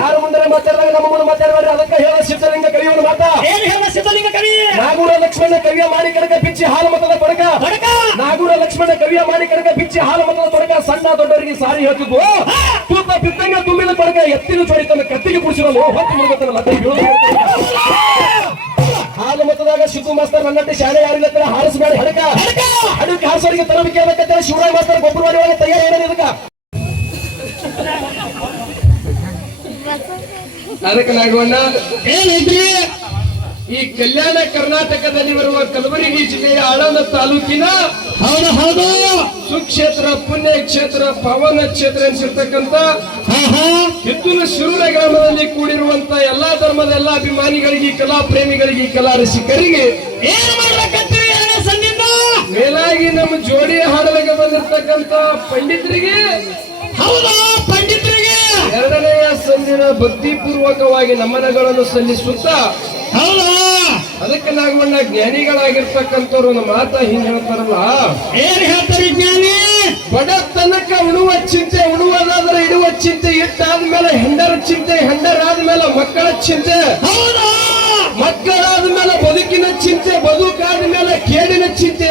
ಯಾರು ಮುಂದೆ ಮಾತಾಡಿದಾಗ ನಮ್ಮ ಮುಂದೆ ಮಾತಾಡಬೇಡ್ರಿ. ಅದಕ್ಕೆ ಹೇಳ ಸಿದ್ಧಲಿಂಗ ಕವಿಯವನು ಮಾತ. ಏನ್ ಹೇಳ ಸಿದ್ಧಲಿಂಗ ಕವಿ. ನಾಗೂರ ಲಕ್ಷ್ಮಣ ಕವಿಯ ಮಾಡಿ ಕಡಕ ಬಿಚ್ಚಿ ಹಾಲು ಮತದ ಕೊಡಕ ಬಡಕ ನಾಗೂರ ಲಕ್ಷ್ಮಣ ಕವಿಯ ಮಾಡಿ ಕಡಕ ಬಿಚ್ಚಿ ಹಾಲು ಮತದ ಕೊಡಕ ಸಣ್ಣ ದೊಡ್ಡವರಿಗೆ ಸಾರಿ ಹೇಳ್ತಿದ್ವು. ತೂತ ಬಿದ್ದಂಗ ತುಂಬಿದ ಕೊಡಕ ಎತ್ತಿನ ಚೊಡಿತನ ಕತ್ತಿಗೆ ಕುಡಿಸಿರಲು ಹೊತ್ತು ಬೀಳೋದು. ಹಾಲು ಮತದಾಗ ಸಿದ್ದು ಮಾಸ್ತರ್ ನನ್ನಟ್ಟಿ ಶಾಲೆ ಯಾರಿಲ್ಲ ಹಾರಿಸಬೇಡ ಹಡಕ. ಬಡಕ ಹಾರಿಸೋರಿಗೆ ತರಬೇಕೆ ಅದಕ್ಕೆ ಶಿವರಾಯ ಮಾಸ್ತರ್ ಗೊಬ್ಬರ ಮಾಡಿ ತಯಾರಿ ಏನೇನು ಅದಕ್ಕೆ ನಾಗವಣ್ಣ ಏನಿದ್ರಿ ಈ ಕಲ್ಯಾಣ ಕರ್ನಾಟಕದಲ್ಲಿ ಬರುವ ಕಲಬುರಗಿ ಜಿಲ್ಲೆಯ ಆಳಂದ ತಾಲೂಕಿನ ಹೌದು ಹೌದು. ಸುಕ್ಷೇತ್ರ ಪುಣ್ಯ ಕ್ಷೇತ್ರ ಪವನ ಕ್ಷೇತ್ರ ಎನಿಸಿರ್ತಕ್ಕಂಥ ಹಿತ್ತೂರು ಶಿರೂರ ಗ್ರಾಮದಲ್ಲಿ ಕೂಡಿರುವಂತ ಎಲ್ಲಾ ಧರ್ಮದ ಎಲ್ಲಾ ಅಭಿಮಾನಿಗಳಿಗೆ ಕಲಾ ಪ್ರೇಮಿಗಳಿಗೆ ಕಲಾ ರಸಿಕರಿಗೆ ಎರಡನೇ ಮೇಲಾಗಿ ನಮ್ಮ ಜೋಡಿ ಹಾಡಲಿಗೆ ಬಂದಿರತಕ್ಕಂತ ಪಂಡಿತರಿಗೆ ಹೌದಾ ಪಂಡಿತರಿಗೆ. ಎರಡನೆಯ ಸಂದಿನ ಭಕ್ತಿಪೂರ್ವಕವಾಗಿ ನಮನಗಳನ್ನು ಸಲ್ಲಿಸುತ್ತಾ ಅದಕ್ಕೆ ನಾಗವಣ್ಣ ಜ್ಞಾನಿಗಳಾಗಿರ್ತಕ್ಕಂಥವ್ರು ನಮ್ಮ ಮಾತ ಹಿಂಗ್ ಹೇಳ್ತಾರಲ್ಲ. ಏನ್ ಹೇಳ್ತಾರೆ ಜ್ಞಾನಿ? ಬಡತನಕ ಉಣುವ ಚಿಂತೆ ಉಣುವುದಾದ್ರೆ ಇಡುವ ಚಿಂತೆ ಇಟ್ಟಾದ್ಮೇಲೆ ಹೆಂಡರ ಚಿಂತೆ ಹೆಂಡರಾದ್ಮೇಲೆ ಮಕ್ಕಳ ಚಿಂತೆ. ಹೌದಾ ಮಕ್ಕಳಾದ್ಮೇಲೆ ಬದುಕಿನ ಚಿಂತೆ ಬದುಕಾದ ಮೇಲೆ ಕೇಡಿನ ಚಿಂತೆ.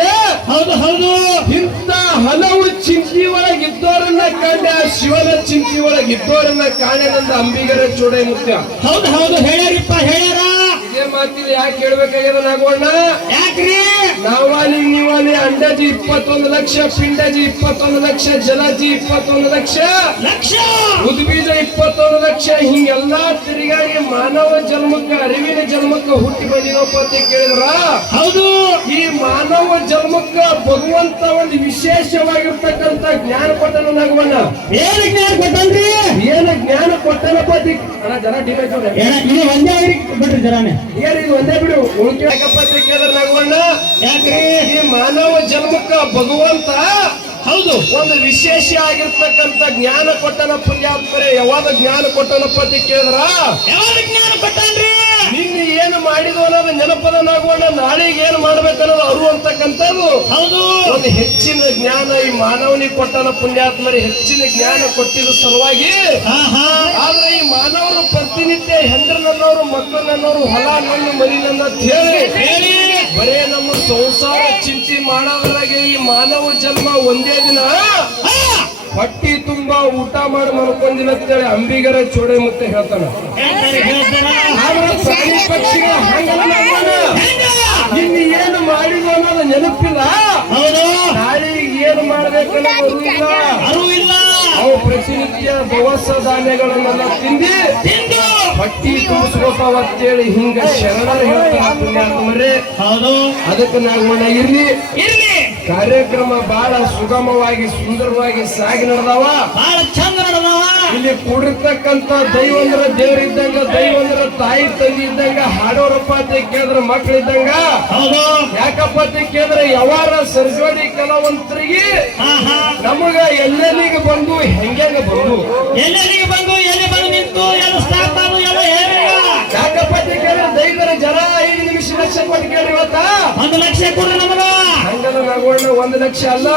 ಹೌದು ಹೌದು. ಇಂತ ಹಲವು ಚಿಂತಿ ಒಳಗಿದ್ದವರನ್ನ ಕಂಡ ಶಿವನ ಚಿಂತಿ ಒಳಗಿದ್ದವರನ್ನ ಕಾಣೆನಂದ ಅಂಬಿಗರ ಚೂಡೆ ಮುತ್ಯ. ಹೌದು ಹೌದು. ಹೇಳ್ಯಾರಿಪ್ಪ ಹೇಳ್ಯಾರ. ಇದೇ ಮಾತಿಲ್ಲಿ ಯಾಕೆ ಹೇಳ್ಬೇಕಾಗ್ಯದ ನಾಗೋಣ ಯಾಕ್ರಿ? ನಾವಾಲಿ ನೀವಾಲಿ ಅಂಡಜಿ ಇಪ್ಪತ್ತೊಂದು ಲಕ್ಷ ಪಿಂಡಜಿ ಇಪ್ಪತ್ತೊಂದು ಲಕ್ಷ ಜಲಜಿ ಇಪ್ಪತ್ತೊಂದು ಲಕ್ಷ ಲಕ್ಷ! ಉದ್ಬೀಜ ಇಪ್ಪತ್ತೊಂದು ಲಕ್ಷ ಹಿಂಗೆಲ್ಲಾ ತಿರುಗಾಗಿ ಮಾನವ ಜನ್ಮಕ್ಕೆ ಅರಿವಿನ ಜನ್ಮಕ್ಕೆ ಹುಟ್ಟಿ ಬಂದಿರೋಪ್ಪ ಅಂತ ಕೇಳಿದ್ರ? ಹೌದು! ಈ ಮಾನವ ಜನ್ಮಕ್ಕ ಭಗವಂತ ಒಂದು ವಿಶೇಷವಾಗಿರ್ತಕ್ಕಂತ ಜ್ಞಾನ ಕೊಟ್ಟನ ನಗವನ್ನ? ಏನು ಜ್ಞಾನ ಕೊಟ್ಟನ್ರಿ ಏನು ಜ್ಞಾನ ಕೊಟ್ಟನ ಪತಿ? ಅಣ್ಣ ಜನ ಡಿಬೇಟ್ ಇದು ಒಂದೇ ಬಿಡ್ರಿ ಜರಾನೆ ಏನು ಇದು ಒಂದೇ ಬಿಡು? ಉಳ್ಕೆ ಕೇಳಿದ್ರ ನಾಗವಣ್ಣ ಯಾಕ್ರಿ ಈ ಮಾನವ ಜನ್ಮಕ್ಕ ಭಗವಂತ ಹೌದು. ಒಂದು ವಿಶೇಷ ಆಗಿರ್ತಕ್ಕಂತ ಜ್ಞಾನ ಕೊಟ್ಟನ ಪುಣ್ಯಾತ್ಮರೇ ಯಾವಾಗ ಜ್ಞಾನ ಕೊಟ್ಟನಪ್ಪ ಅಂತ ಕೇಳಿದ್ರ? ಯಾವಾಗ ಜ್ಞಾನ ಕೊಟ್ಟನ್ರಿ? ನಿನ್ನೆ ಏನು ಮಾಡಿದ್ವು ಅನ್ನೋದು ನೆನಪದನಾಗೋಣ ನಾಳೆಗೆ ಏನು ಮಾಡ್ಬೇಕನ್ನೋದು ಅರು ಅಂತಕ್ಕಂಥದ್ದು. ಹೌದು. ಒಂದು ಹೆಚ್ಚಿನ ಜ್ಞಾನ ಈ ಮಾನವನಿಗೆ ಕೊಟ್ಟನ ಪುಣ್ಯಾತ್ಮರಿ ಹೆಚ್ಚಿನ ಜ್ಞಾನ ಕೊಟ್ಟಿದ ಸಲುವಾಗಿ ಆದ್ರೆ ಈ ಮಾನವರು ಪ್ರತಿನಿತ್ಯ ಹೆಂಡ್ರನನ್ನೋರು ಮಕ್ಕಳನ್ನೋರು ಹೊಲ ನನ್ನ ಮರಿ ನನ್ನ ಹೇಳಿ ಬರೇ ನಮ್ಮ ಸಂಸಾರ ಚಿಂತೆ ಮಾಡೋದ್ರಾಗೆ ಈ ಮಾನವ ಜನ್ಮ ಒಂದೇ ದಿನ? ಹೊಟ್ಟಿ ತುಂಬಾ ಊಟ ಮಾಡಿ ಮಲ್ಕೊಂಡಿಲ್ಲ ಅಂತೇಳಿ ಅಂಬಿಗರ ಚೋಡೆ ಮತ್ತೆ ಹೇಳ್ತಾನ. ಪ್ರಾಣಿ ಪಕ್ಷಿಗಳ ಹಂಗಲ್ಲ. ಇನ್ನು ಏನು ಮಾಡಿದ್ವು ಅನ್ನೋದು ನೆನಪಿಲ್ಲ? ಅವು ಪ್ರತಿನಿತ್ಯ ದವಸ ಧಾನ್ಯಗಳನ್ನೆಲ್ಲ ತಿಂದಿ ತಿಂದು. ಹೊಟ್ಟಿ ತುಂಬಿಸ್ಕೋತಾವ ಅಂತೇಳಿ ಹಿಂಗ ಶರಣರು ಹೇಳ್ತಾರೆ ಹೌದು. ಅದಕ್ಕೆ ನಾವು ಇರ್ಲಿ. ಇರ್ಲಿ. ಕಾರ್ಯಕ್ರಮ ಬಹಳ ಸುಗಮವಾಗಿ ಸುಂದರವಾಗಿ ಸಾಗಿ ನಡೆದವ. ಬಹಳ ಚಂದ ನಡೆದವ. ಇಲ್ಲಿ ಕೂಡಿರ್ತಕ್ಕಂತ ದೈವಂದ್ರ ದೇವರಿದ್ದಂಗ ದೈವಂದ್ರ ತಾಯಿ ತಂದಿ ಇದ್ದಂಗ ಹಾಡೋರಪ್ಪ ಅಂತ ಕೇಳಿದ್ರ ಮಕ್ಕಳಿದ್ದಂಗ ಯಾಕಪ್ಪ ಅಂತ ಕೇಳಿದ್ರೆ ಯಾವಾರ ಸರ್ಜೋಡಿ ಕಲಾವಂತರಿಗೆ ನಮಗ ಎಲ್ಲೆಲ್ಲಿಗೆ ಬಂದು ಹೆಂಗ್ಯಾಂಗ ಬಂದು. ಎಲ್ಲೆಲ್ಲಿಗೆ ಬಂದು ಎಲ್ಲಿ ಬಂದು ನಿಂತು ಎಲ್ಲ ಸ್ಟಾಪ್ ಎಲ್ಲ ಯಾಕಪ್ಪ ಅಂತ ಕೇಳಿದ್ರೆ ದೈವರ ಜನ ಐದು ನಿಮಿಷ ಲಕ್ಷ ಕೊಟ್ಟು ಕೇಳಿ ಇವತ್ತ. ಒಂದು ಲಕ್ಷ ಕೊಡ್ರಿ ನಮಗ ಹಂಗಲ್ಲ ನಗೋಣ ಒಂದು ಲಕ್ಷ ಅಲ್ಲ.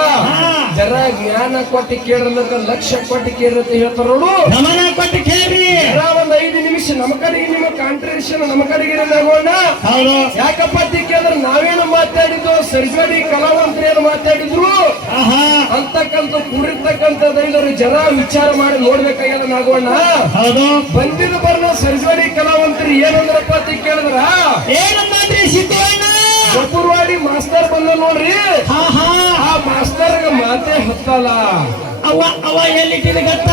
ಜರ ಜ್ಞಾನ ಕೊಟ್ಟು ಕೇಳಿರ್ಲಕ್ಕ ಲಕ್ಷ ಕೊಟ್ಟು ಕೇಳಿರತ್ತೆ ಹೇಳ್ತಾರ ನೋಡು. ಗಮನ ಕೊಟ್ಟು ಕೇಳಿ. ಜರ ಒಂದ್ ಐದು ನಿಮಿಷ ನಮ್ಮ ಕಡೆಗೆ ನಿಮ್ಮ ಕಾಂಟ್ರಿಬ್ಯೂಷನ್ ನಮ್ಮ ಕಡೆಗೆ ನಗೋಣ ಹೌದು. ಯಾಕಪ್ಪ ಕೇಳಿದ್ರೆ ನಾವೇನು ಮಾತಾಡಿದ್ದು? ಸರ್ಜೋಡಿ ಕಲಾವಂತರು ಏನು ಮಾತಾಡಿದ್ರು ಅಂತಕ್ಕಂಥ ಕೂಡಿರ್ತಕ್ಕಂಥ ದೈವರು ಜನ ವಿಚಾರ ಮಾಡಿ ನೋಡ್ಬೇಕಾಗ್ಯದ ನಾಗೋಣ ಹೌದು. ಬಂದಿದ್ದು ಬರ್ನ ಸರ್ಜೋಡಿ ಕಲಾವಂತರಿ ಏನಂದ್ರಪ್ಪ ಕೇಳಿದ್ರ? ಏನಂದ್ರಿ ಸಿದ್ದಣ್ಣ ಒಬ್ಬರವಾಡಿ ಮಾಸ್ತರ್ ಬಂದ ನೋಡ್ರಿ. ಹಾ ಹಾ. ಆ ಮಾಸ್ತರ್ಗ ಮಾತೇ ಹತ್ತಲ್ಲ. ಅವ ಅವ ಎಲ್ಲಿ ಗತ್ತ.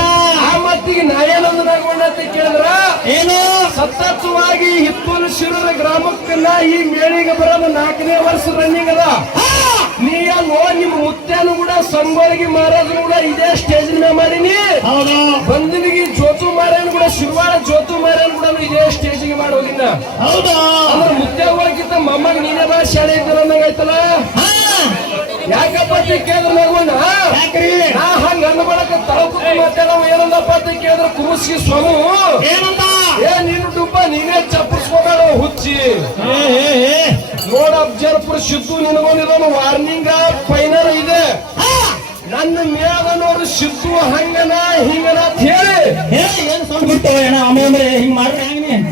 ಆ ಮತ್ತಿಗೆ ನಾ ಏನಂದ ನಾಗೋಣ ಅಂತ ಕೇಳಿದ್ರ? ಏನು? ಸತತವಾಗಿ ಹಿತ್ತೂರು ಶಿರೂರ ಗ್ರಾಮಕ್ಕೆಲ್ಲ ಈ ಮೇಳಿಗೆ ಬರೋದು ನಾಲ್ಕನೇ ವರ್ಷ ರನ್ನಿಂಗ್ ಅದ. ಹಾ ನೀ ಅಲ್ಲೋ ನಿಮ್ಮ ಮುತ್ಯಾನು ಕೂಡ ಸಂಗೋಳಿಗೆ ಮಾರೋದು ಕೂಡ ಇದೇ ಸ್ಟೇಜ್ ಮೇಲೆ ಮಾಡೀನಿ ಹೌದು. ಜ್ಯೋತು ಜೋತು ಮಾರ್ಯಾನ ಕೂಡ ಶಿರ್ವಾಳ ಜೋತು ಮಾರ್ಯಾನ ಕೂಡ ಇದೇ ಸ್ಟೇಜಿಗೆ ಮಾಡೋದಿಲ್ಲ ಹೌದಾ. ಅಂದ್ರೆ ಮುತ್ಯಾಗಳಿಗಿಂತ ಮೊಮ್ಮಗ ನೀನೇ ಬಾ ಶಾಲೆ ಇದ್ದಲ್ಲ ಅನ್ನಂಗಾಯ್ತಲ್ಲ ಹಾ. ಯಾಕಪ್ಪ ಕೇಳಿದ್ರೆ ಯಾಕ್ರಿ? ನಾ ಹಂಗ ಅನ್ಬಳಕ ಬಳಕ ತಳಕು ಮಾತಾಡವ ಏನಂದಪ್ಪ ಅಂತ ಕೇಳಿದ್ರೆ ಕುಮಸ್ಗಿ ಸ್ವಾಮು? ಏನಂತ? ಏ ನೀನು ಡುಬ್ಬ ನೀನೇ ಚಪ್ಪಸ್ಕೋಬೇಡ ಹುಚ್ಚಿ. ನೋಡ ಅಫ್ಜಲ್ಪುರ ಸಿದ್ದು ನಿನಗೊಂದಿದೊಂದು ವಾರ್ನಿಂಗ್ ಫೈನಲ್ ಇದೆ. ಹಾ. ನನ್ನ ಮೇಲ ನೋಡು ಸಿದ್ದು ಹಂಗನ ಹಿಂಗನ ಅಂತ ಹೇಳಿ. ಏನ್ ಅಮ್ಮ ಅಂದ್ರೆ ಹಿಂಗ್ ಮಾಡ್ರಿ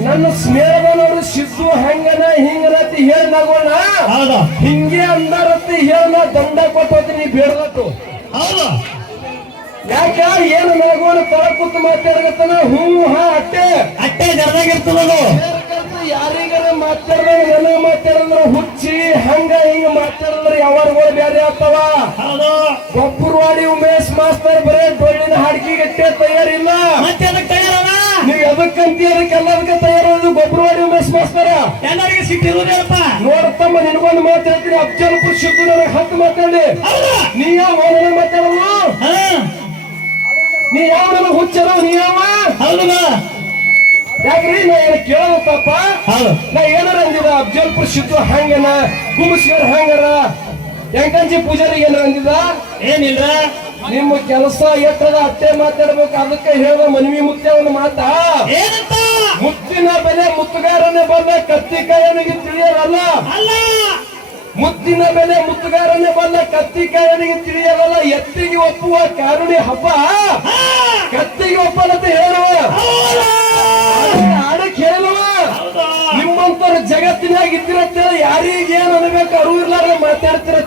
ನನ್ನ ಸ್ನೇಹ ನೋಡು ಸಿದ್ದು ಹಂಗನ ಹಿಂಗನ ಅಂತ ಹೇಳಿ ನಗೋಣ. ಹಿಂಗೆ ಅಂದಾರತ್ತ ಹೇಳ ದಂಡ ಕೊಟ್ಟೋತೀನಿ ಬೇಡದಟ್ಟು. ಹೌದು? ಯಾಕ? ಏನು ನಗೋಣ? ತಳ ಕೂತು ಮಾತಾಡಕತ್ತಾನ? ಹೂ ಹಾ ಅಟ್ಟೆ. ಅಟ್ಟೆ ಜರ್ದಾಗಿರ್ತದದು ಯಾರಿಗಾರ ಮಾತಾಡಿದ್ರೆ ಏನ ಮಾತಾಡಿದ್ರ ಹುಚ್ಚಿ ಹಂಗ ಹಿಂಗ ಮಾತಾಡಿದ್ರೆ ಯಾವಾರ್ಗಳು ಬೇರೆ ಆಗ್ತಾವ. ಗೊಬ್ಬರವಾಡಿ ಉಮೇಶ್ ಮಾಸ್ತರ್ ಬರೇ ಡೊಳ್ಳಿನ ಹಾಡ್ಕಿಗಟ್ಟೆ ತಯಾರಿಲ್ಲ. ಮತ್ತೆ ಅದಕ್ಕೆ ತಯಾರವ ನೀವ್ ಎದಕ್ಕಂತಿ ಅದಕ್ಕೆಲ್ಲದಕ್ಕೆ ತಯಾರದು ಗೊಬ್ಬರವಾಡಿ ಉಮೇಶ್ ಮಾಸ್ತರ? ಎಲ್ಲರಿಗೆ ಸಿಟ್ಟಿರುವುದೇನಪ್ಪ ನೋಡತ್ತಮ್ಮ ನಿನಗೊಂದು ಮಾತಾಡ್ತೀನಿ ಅಫ್ಜಲ್ಪುರ್ ಶುದ್ಧ ನನಗೆ ಹತ್ತು ಮಾತಾಡಿ ನೀ ಯಾವ ಮಾತಾಡಲ್ಲ ಹಾ. ನೀ ಯಾವ ನನಗೆ ಹುಚ್ಚರು? ನೀ ಯಾವ? ಹೌದು. ಯಾಕ್ರಿ? ನಾ ಏನು ಕೇಳೋದಪ್ಪ ಹೌದು. ನಾ ಏನಾರ ಅಂದಿದ ಅಫ್ಜಲ್ಪುರ್ ಶುದ್ಧ ಹಂಗನ ಕುಂಭಸ್ಗರ್ ಹಂಗರ ಎಂಕಂಚಿ ಪೂಜಾರಿ ಏನಾರ ಅಂದಿದ ಏನಿಲ್ಲ ನಿಮ್ಮ ಕೆಲಸ ಎತ್ತದ ಅತ್ತೆ ಮಾತಾಡ್ಬೇಕು ಅದಕ್ಕೆ ಹೇಳ ಮನವಿ ಒಂದು ಮಾತಾ. ಮುತ್ತಿನ ಬೆಲೆ ಮುತ್ತುಗಾರನೇ ಬಂದ ಕತ್ತಿಕಾಯನಿಗೆ ತಿಳಿಯರಲ್ಲ ಅಲ್ಲ. ಮುತ್ತಿನ ಬೆಲೆ ಮುತ್ತುಗಾರನೇ ಬಂದ ಕತ್ತಿಕಾಯನಿಗೆ ತಿಳಿಯರಲ್ಲ ಎತ್ತಿಗೆ ಒಪ್ಪುವ ಕಾರುಣಿ ಹಬ್ಬ. ಕತ್ತಿಗೆ ಒಪ್ಪಲಂತ ಹೇಳುವ. ಜಗತ್ತಿನಾಗ ಇದ್ದಿರತ್ತೇಳಿ ಯಾರಿಗೆ ಏನ್ ಅನ್ಬೇಕು ಅರು ಇರ್ಲಾರ ಮಾತಾಡ್ತಿರ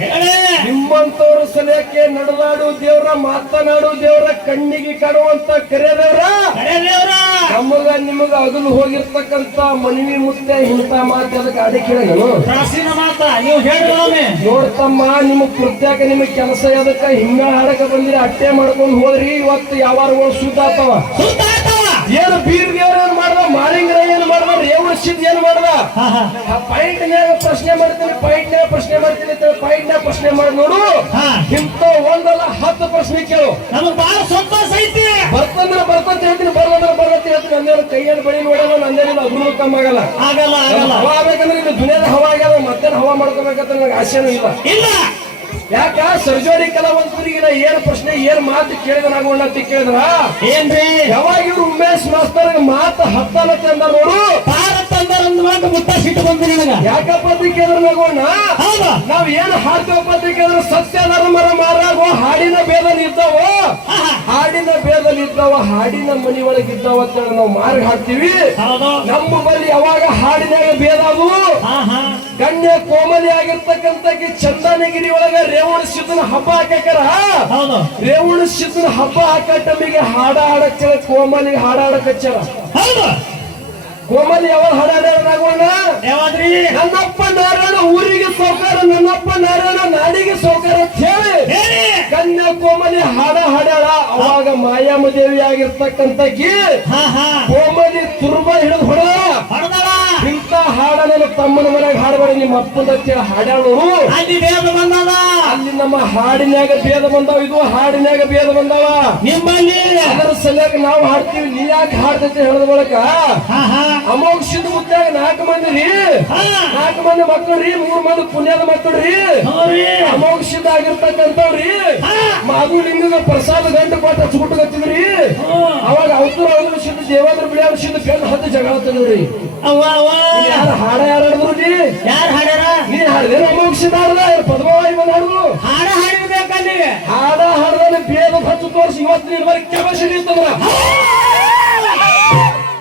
ಹೇಳಿ. ನಿಮ್ಮಂತವ್ರ ಸಲಹಕ್ಕೆ ನಡೆದಾಡು ದೇವ್ರ ಮಾತನಾಡು ದೇವ್ರ ಕಣ್ಣಿಗೆ ಕಾಣುವಂತ ಕರೆದೇವ್ರ. ಕರೆ ದೇವ್ರ ನಮಗ ನಿಮಗ ಅಗಲು ಹೋಗಿರ್ತಕ್ಕಂತ ಮನವಿ ಮುತ್ತೆ ಇಂತ ಮಾತು ಅದಕ್ಕೆ ಅದಕ್ಕೆ ನೋಡ್ತಮ್ಮ ನಿಮ್ ಕೃತ್ಯಾಕ ನಿಮಗ್ ಕೆಲಸ ಅದಕ್ಕ ಹಿಂಗ ಹಾಡಕ ಬಂದಿರಿ ಅಟ್ಟೆ ಮಾಡ್ಕೊಂಡು ಹೋದ್ರಿ ಇವತ್ತು ಯಾವಾರ ಸುದ್ದ ಆತವ ಸುತ್ತಾತವ ಏನು ಬೀರ್ ಮಾಳಿಂಗ್ರ ಏನ್ ಮಾಡ್ದ? ರೇವಣ ಸಿದ್ಧ ಏನ್ ಮಾಡ್ದ? ಪಾಯಿಂಟ್ ನ್ಯಾಗ ಪ್ರಶ್ನೆ ಮಾಡ್ತೀನಿ ಪಾಯಿಂಟ್ ನ್ಯಾಗ ಪ್ರಶ್ನೆ ಮಾಡ್ತೀನಿ ಪಾಯಿಂಟ್ ನ್ಯಾಗ ಪ್ರಶ್ನೆ ಮಾಡಿ ನೋಡು. ಹಾ. ಇಂತ ಒಂದಲ್ಲ ಹತ್ತು ಪ್ರಶ್ನೆ ಕೇಳು. ನಮಗ್ ಬಹಳ ಸಂತೋಷ ಐತಿ ಬರ್ತಂದ್ರೆ ಬರ್ತಂತ ಹೇಳ್ತೀನಿ ಬರ್ಲಂದ್ರೆ ಬರ್ಲಂತ ಹೇಳ್ತೀನಿ. ಅಂದ್ರೆ ಕೈಯಲ್ಲಿ ಬಳಿ ನೋಡಲ್ಲ ನಂದೇನಿಲ್ಲ ಅದ್ರೂ ಕಮ್ಮ ಆಗಲ್ಲ ಆಗಲ್ಲ. ಆಗಲ್ಲ ಹವಾ ಆಗ್ಬೇಕಂದ್ರೆ ಇದು ದುನಿಯಾದ ಹವಾ ಆಗ್ಯಾವ ಮತ್ತೆ ಹವಾ ಮಾಡ್ಕೋಬೇಕಂತ ನನಗೆ ಆಸೆನೂ ಇಲ್ಲ. ಇಲ್ಲ. ಯಾಕ ಸರ್ಜೋಡಿ ಕಲಾವಂತರಿಗೆ ನಾ ಏನ್ ಪ್ರಶ್ನೆ ಏನ್ ಮಾತು ಕೇಳಿದ್ರ ಅಂತ ಕೇಳಿದ್ರ? ಏನ್ರಿ? ಯಾವಾಗ ಇವ್ರು ಉಮೇಶ್ ಮಾಸ್ತರ್ ಮಾತು ಹತ್ತಲ ಅಂದ ನೋಡು. ಭಾರತ ಅಂದ್ರೆ ಸಿಟ್ಟು ನಿನಗ. ಯಾಕಪ್ಪ ಅಂತ ಕೇಳಿದ್ರ ನಾಗೋಣ ನಾವ್ ಏನ್ ಹಾಡ್ತೇವಪ್ಪ ಪತ್ರಿಕೆ ಅಂದ್ರೆ ಸತ್ಯ ನರ್ಮರ ಮಾರಾಗೋ ಹಾಡಿನ ಭೇದಲ್ ಇದ್ದಾವ? ಹಾ ಹಾ. ಹಾಡಿನ ಭೇದಲ್ ಇದ್ದಾವ ಹಾಡಿನ ಮನಿ ಒಳಗೆ ಇದ್ದಾವ ಅಂತೇಳಿ ನಾವು ಮಾರಿ ಹಾಕ್ತಿವಿ. ನಮ್ಮ ಬಳಿ ಯಾವಾಗ ಹಾಡಿನಾಗ ಭೇದ ಅದು ಗಣ್ಯ ಕೋಮಲಿ ಆಗಿರ್ತಕ್ಕಂಥ ಚಂದನಗಿರಿ ಒಳಗ ರೇವಣ ಸಿದ್ದನ ಹಬ್ಬ ಹಾಕಕರ ಹೌದು. ರೇವಣ ಸಿದ್ದನ ಹಬ್ಬ ಹಾಕ ಟಮಿಗೆ ಹಾಡ ಹಾಡಕ್ಕೆ ಕೋಮಲಿ ಹಾಡ ಹಾಡಕಚ್ಚರ ಕೋಮಲಿ ಯಾವಾಗ ಹಾಡಾಡೋಣ ನನ್ನಪ್ಪ ನಾರಾಯಣ ಊರಿಗೆ ಸೌಕಾರ ನನ್ನಪ್ಪ ನಾರಾಯಣ ನಾಡಿಗೆ ಸೌಕಾರ ಅಂತ ಹೇಳಿ. ಕನ್ಯಾ ಕೋಮಲಿ ಹಾಡ ಹಾಡ್ಯಾಳ. ಅವಾಗ ಮಾಯಾಮ ದೇವಿ ಆಗಿರ್ತಕ್ಕಂಥಕಿ ಹಾ ಹಾ. ಕೋಮಲಿ ತುರ್ಬ ಹಿಡಿದು ಹಾಡ ನನ್ನ ತಮ್ಮನ ಮನೆಗೆ ಹಾಡಬೇಡ ನಿಮ್ಮ ಅಪ್ಪನ ಅಂತೇಳಿ ಹಾಡ್ಯಾಳು. ಅಲ್ಲಿ ಬೇದ ಅಲ್ಲಿ ನಮ್ಮ ಹಾಡಿನ್ಯಾಗ ಭೇದ ಬಂದಾವ ಇದು ಹಾಡಿನ್ಯಾಗ ಭೇದ ಬಂದಾವ. ನಿಮ್ಮಲ್ಲಿ. ಅದರ ಸಲುವಾಗಿ ನಾವು ಹಾಡ್ತೀವಿ ನೀ ಯಾಕೆ ಹಾಡ್ತೈತೆ ಹೇಳಿದ ಬಳಕ ಹಾ ಹಾ. ಅಮೋಘ ಸಿದ್ಧ ಮುತ್ತಾಗ ನಾಲ್ಕು ಮಂದಿ ರೀ. ನಾಲ್ಕು ಮಂದಿ ಮಕ್ಕಳು ರೀ ಮೂರ್ ಮಂದಿ ಪುಣ್ಯದ ಮಕ್ಕಳು ರೀ. ಅಮೋಕ್ಷದ ಸಿದ್ಧ ಆಗಿರ್ತಕ್ಕಂಥವ್ರಿ ಮಾಧು ಲಿಂಗಗ ಪ್ರಸಾದ ಗಂಟು ಕೊಟ್ಟ ಹಚ್ಬಿಟ್ಟು ಹ್ಮ್. ಅವಾಗ ಅವ್ರು ಅವ್ರ ಸಿದ್ಧ ದೇವಾದ್ರ ಬಿಳಿಯ ಸಿದ್ಧ ಬೆನ್ನು ಹತ್ತು ಜಗಳ ತಂದ್ರಿ ಯಾರು ಹಾಡ ಯಾರು ಹಾಡಿದ್ರು ಯಾರು ಹಾಡ್ಯಾರ? ನೀ ಹಾಡಿದ್ರೆ ಹಾಡ್ದ ಪದ್ಮವಾಯಿ ಬಂದು ಹಾಡುದು ಹಾಡ ಹಾಡಿರ್ಬೇಕಲ್ಲಿ ಹಾಡ ಹಾಡದಲ್ಲಿ ಬೇಗ ಹಚ್ಚು ತೋರಿಸಿ ಇವತ್ತು ನೀನ್ ಬರೀ ಕೆಪಾಸಿಟಿ ಇತ್ತಂದ್ರ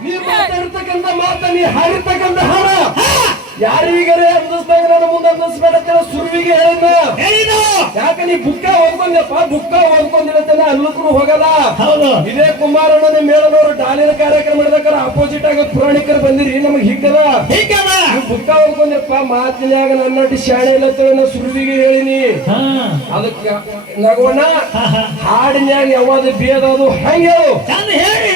ನೀ ಮಾತಾಡಿರ್ತಕ್ಕಂಥ ಮಾತ ನೀ ಹಾಡಿರ್ತಕ್ಕಂಥ ಹಾಡ ಯಾರಿಗಾರೆ ಅಂದಿಸ್ದಾಗ ನನ್ನ ಮುಂದೆ ಅಂದಿಸ್ಬೇಡ ಸುರುವಿಗೆ ಹೇಳಿದ್ನ. ಯಾಕೆ ಯಾಕ ನೀ ಬುಕ್ಕ ಓದ್ಕೊಂಡ್ಯಪ್ಪ ಬುಕ್ಕ ಓದ್ಕೊಂಡಿರತ್ತೇನೆ ಅಲ್ಲಕ್ಕೂ ಹೋಗಲ್ಲ. ಹೌದು. ಇದೇ ಕುಮಾರಣ್ಣನ ಮೇಳನವರು ಡಾಲಿನ ಕಾರ್ಯಕ್ರಮ ಮಾಡಿದಾರ ಅಪೋಸಿಟ್ ಆಗಿ ಪುರಾಣಿಕರು ಬಂದಿರಿ. ನಮಗೆ ಹಿಗ್ಗದ ಬುಕ್ಕ ಓದ್ಕೊಂಡ್ಯಪ್ಪ ಮಾತಿನ್ಯಾಗ ನನ್ನೊಟ್ಟು ಶಾಣೆ ಇಲ್ಲ ಅಂತೇಳಿ ನಾ ಸುರುವಿಗೆ ಹೇಳಿನಿ. ಅದಕ್ಕೆ ನಗೋಣ. ಹಾಡಿನ್ಯಾಗ ಯಾವಾಗ ಬೇದ ಅದು ಹಂಗೆ ಹೇಳಿ.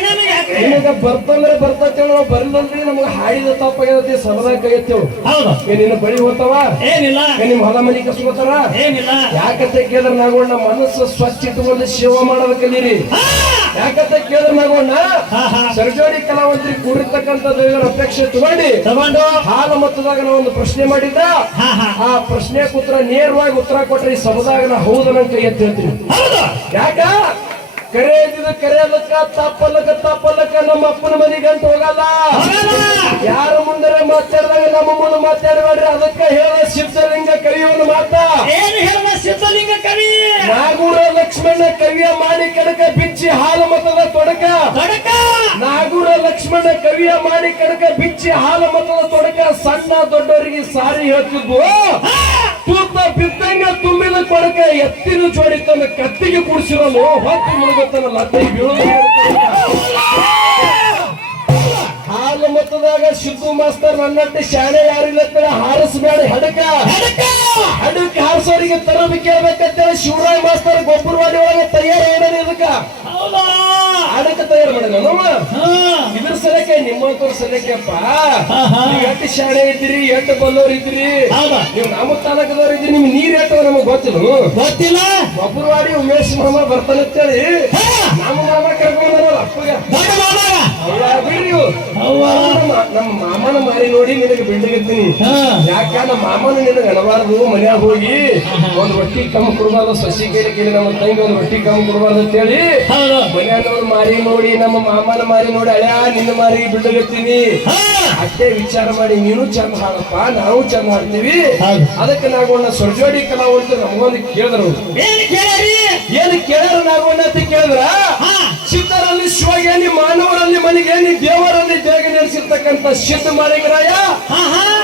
ನನಗೆ ನಿನಗ ಬರ್ತಂದ್ರೆ ಬರ್ತೈತೆ ನಾವು ಬರ್ಲಂದ್ರೆ ನಮ್ಗೆ ಹಾಡಿದ ತಪ್ಪ ಸದಾ ಕೈ ಎತ್ತೇವು ಹೌದು. ಏ ನಿನ್ನ ಬಳಿ ಹೋಗ್ತಾವ ಏನಿಲ್ಲ. ನಿಮ್ಮ ನಿಮ್ ಹೊಲ ಮನಿ ಕಸ್ಕೋತಾರ? ಏನಿಲ್ಲ. ಯಾಕಂತ ಕೇಳಿದ್ರೆ ನಾಗೋಣ ಮನಸ್ಸು ಸ್ವಚ್ಛ ಇಟ್ಟುಕೊಂಡು ಶಿವ ಮಾಡೋದ ಕಲೀರಿ. ಯಾಕಂತ ಕೇಳಿದ್ರೆ ನಾಗೋಣ ಸರ್ಜೋಡಿ ಕಲಾವಂತರಿ ಕೂಡಿರ್ತಕ್ಕಂಥ ದೈವರ ಅಪೇಕ್ಷೆ ತಗೊಂಡು ತಗೊಂಡು. ಹಾಲು ಮತದಾಗ ನಾವು ಒಂದು ಪ್ರಶ್ನೆ ಮಾಡಿದ್ದ ಹಾ ಹಾ. ಆ ಪ್ರಶ್ನೆ ಉತ್ತರ ನೇರವಾಗಿ ಉತ್ತರ ಕೊಟ್ರೆ ಈ ಸಭದಾಗ ನಾ ಹೌದು ನನ್ನ ಕೈ ಎತ್ತಿ ಹೇಳ್ತೀನಿ ಯಾಕ? ಕರೆ ಇದ್ದಿದ್ದು ಕರೆಯಲಕ್ಕ ತಪ್ಪಲ್ಲಕ್ಕ ತಪ್ಪಲ್ಲಕ್ಕ ನಮ್ಮ ಅಪ್ಪನ ಮನೆಗೆ ಅಂತ ಹೋಗಲ್ಲ. ಯಾರು ಮುಂದೆ ಮುಂದರೆ ಮಾತಾಡಿದಾಗ ನಮ್ಮ ಮುಂದೆ ಮಾತಾಡಬೇಡ್ರಿ ಅದಕ್ಕೆ ಹೇಳ ಸಿದ್ಧಲಿಂಗ ಕವಿಯವನು ಮಾತಾ. ಸಿದ್ಧಲಿಂಗ ಕವಿ? ನಾಗೂರ ಲಕ್ಷ್ಮಣ ಕವಿಯ ಮಾಡಿ ಕಡಕ ಬಿಚ್ಚಿ ಹಾಲು ಮತದ ತೊಡಕ. ತೊಡಕ. ನಾಗೂರ ಲಕ್ಷ್ಮಣ ಕವಿಯ ಮಾಡಿ ಕಡಕ ಬಿಚ್ಚಿ ಹಾಲು ಮತದ ತೊಡಕ ಸಣ್ಣ ದೊಡ್ಡವರಿಗೆ ಸಾರಿ ಹೇಳ್ತಿದ್ವು. ತೂತ ಬಿದ್ದಂಗ ತುಂಬಿದ ಕೊಡಕ ಎತ್ತಿನ ಜೋಡಿ ತನ್ನ ಕತ್ತಿಗೆ ಕುಡಿಸಿರಲು ಹೊತ್ತು ಮುಳುಗುತ್ತಲ್ಲ ಹಾಲು ಮತದಾಗ ಸಿದ್ದು ಮಾಸ್ತರ್ ನನ್ನಟ್ಟಿ ಶಾಲೆ ಯಾರಿಲ್ಲ ಹಾರಿಸ್ಬೇಡ. ಹಡಕ. ಹಡಕ. ಹಾರಿಸೋರಿಗೆ ತರಬೇಕೆ ಕೇಳ್ಬೇಕಂತೇಳಿ ಶಿವರಾಯ್ ಮಾಸ್ತರ್ ಗೊಬ್ಬರವಾಡಿ ಒಳಗೆ ತಯಾರು ಇದಕ್ಕ. ಹಡಕ ತಯಾರು ಮಾಡೋಣ ನಮ್ಮ ಹಾ. ಇದ್ರ ಸಲಕ್ಕೆ ನಿಮ್ಮಂತವ್ರ ಸಲಕ್ಕೆಪ್ಪ ಎಷ್ಟು ಶಾಣೆ ಇದ್ರಿ ಎಷ್ಟು ಬಲ್ಲೋರ್ ಇದ್ರಿ ನೀವು ನಮ್ಮ ತಾಲೂಕದವ್ರು ಇದ್ರಿ ನಿಮ್ ನೀರ್ ಎಟ್ಟವ ನಮಗ್ ಗೊತ್ತಿಲ್ಲ. ಗೊತ್ತಿಲ್ಲ? ಮಾಡಿ ಉಮೇಶ್ ಮಾಮ ಬರ್ತಾನೆ ಅಂತೇಳಿ. ನಮ್ಮ ಮಾಮ ಕರ್ಕೊಂಡ್ಬಂದಲ್ಲ ಅಪ್ಪಗ. ಬಿಡ್ರಿ. ನಮ್ಮ ಮಾಮನ ಮಾರಿ ನೋಡಿ ನಿನಗೆ ಬಿಡ್ಲಿಗತ್ತೀನಿ. ಯಾಕ ನಮ್ಮ ಮಾಮನ ನಿನಗೆ ಅನಬಾರ್ದು ಮನ್ಯಾಗ ಹೋಗಿ ಒಂದ್ ರೊಟ್ಟಿ ಕಮ್ಮಿ ಕೊಡಬಾರ್ದು ಸಸಿ ಕೇಳಿ ಕೇಳಿ ನಮ್ಮ ತಂಗಿ ಒಂದ್ ರೊಟ್ಟಿ ಕಮ್ಮಿ ಕೊಡಬಾರ್ದು ಅಂತೇಳಿ ಮನ್ಯಾಗ ಮಾರಿ ನೋಡಿ ನಮ್ಮ ಮಾಮನ ಮಾರಿ ನೋಡಿ ಅಳ್ಯಾ ನಿನ್ನ ಮಾರಿ ಬಿಡ್ಲಿಗತ್ತೀನಿ ಹಾ, ಅಷ್ಟೇ ವಿಚಾರ ಮಾಡಿ ನೀನು ಚಂದ ಹಾಡಪ್ಪ ನಾವು ಚಂದ ಹಾಡ್ತೀವಿ. ಅದಕ್ಕೆ ನಾಗೋಣ ಸೊರ್ಜೋಡಿ ಕಲಾವಂತ ನಮಗೊಂದು ಕೇಳಿದ್ರು. ಏನ್ ಕೇಳಿ ಏನು ಕೇಳಿದ್ರು ನಾಗೋಣ ಅಂತ ಕೇಳಿದ್ರ? ಹಾ ಸಿದ್ಧರಲ್ಲಿ ಶಿವಗೇನಿ ಮಾನವರಲ್ಲಿ ಮನೆಗೇನಿ ದೇವರಲ್ಲಿ ಬೇಗ ನೆಲೆಸಿರ್ತಕ್ಕಂಥ ಸಿದ್ಧ ಮಾಲೀಕರಾಯ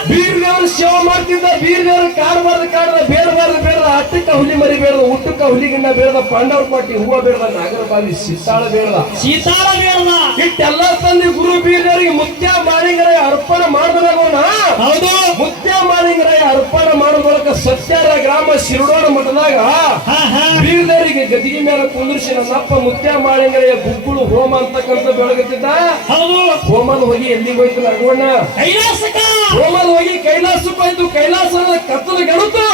ಬೀರ್ದೇವ್ರ ಸೇವೆ ಮಾಡ್ತಿದ್ದ ಬೀರ್ದೇವ್ರ ಕಾಡಬಾರ್ದು ಕಾಡದ ಬೇಡಬಾರ್ದು ಬೇಡದ ಅಟ್ಟಕ್ಕ ಹುಲಿ ಮರಿ ಬೇಡದ ಹುಟ್ಟಕ್ಕ ಹುಲಿಗಿನ್ನ ಬೇಡದ ಪಾಂಡವ್ರ ಪಾಟಿ ಹೂವ ಬೇಡದ ನಾಗರ ಸೀತಾಳ ಬೇಡದ. ಸೀತಾಳ ಬೇಡದ. ಇಟ್ಟೆಲ್ಲ ತಂದೆ ಗುರು ಬೀರ್ದೇವರಿಗೆ ಮುತ್ಯ ಮಾಳಿಗರಾಯ ಅರ್ಪಣೆ ಮಾಡಿದ್ರಾಗೋಣ. ಹೌದು. ಮುತ್ಯ ಮಾಳಿಗರಾಯ ಅರ್ಪಣೆ ಮಾಡೋ ಮೂಲಕ ಸತ್ಯಾರ ಗ್ರಾಮ ಶಿರಡೋಣ ಮಠದಾಗ ಬೀರ್ದೇವರಿಗೆ ಗದಿಗೆ ಮೇಲೆ ಕುಂದಿರಿಸಿ ನನ್ನಪ್ಪ ಮುತ್ಯ ಮಾಳಿಂಗರೆಯ ಗುಗ್ಗುಳು ಹೋಮ ಅಂತಕ್ಕಂಥ ಬೆಳಗುತ್ತಿದ್ದ? ಹೌದು. ಹೋಮದ ಹೋಗಿ ಎಲ್ಲಿಗೆ ಹೋಯ್ತು ನಗೋಣ ಕೈಲಾಸಕ ಹೋಮದ ಹೋಗಿ ಕೈಲಾಸಕ್ಕೆ ಹೋಯ್ತು. ಕೈಲಾಸದ ಕತ್ತಲು ಗೆಳುತ್ತು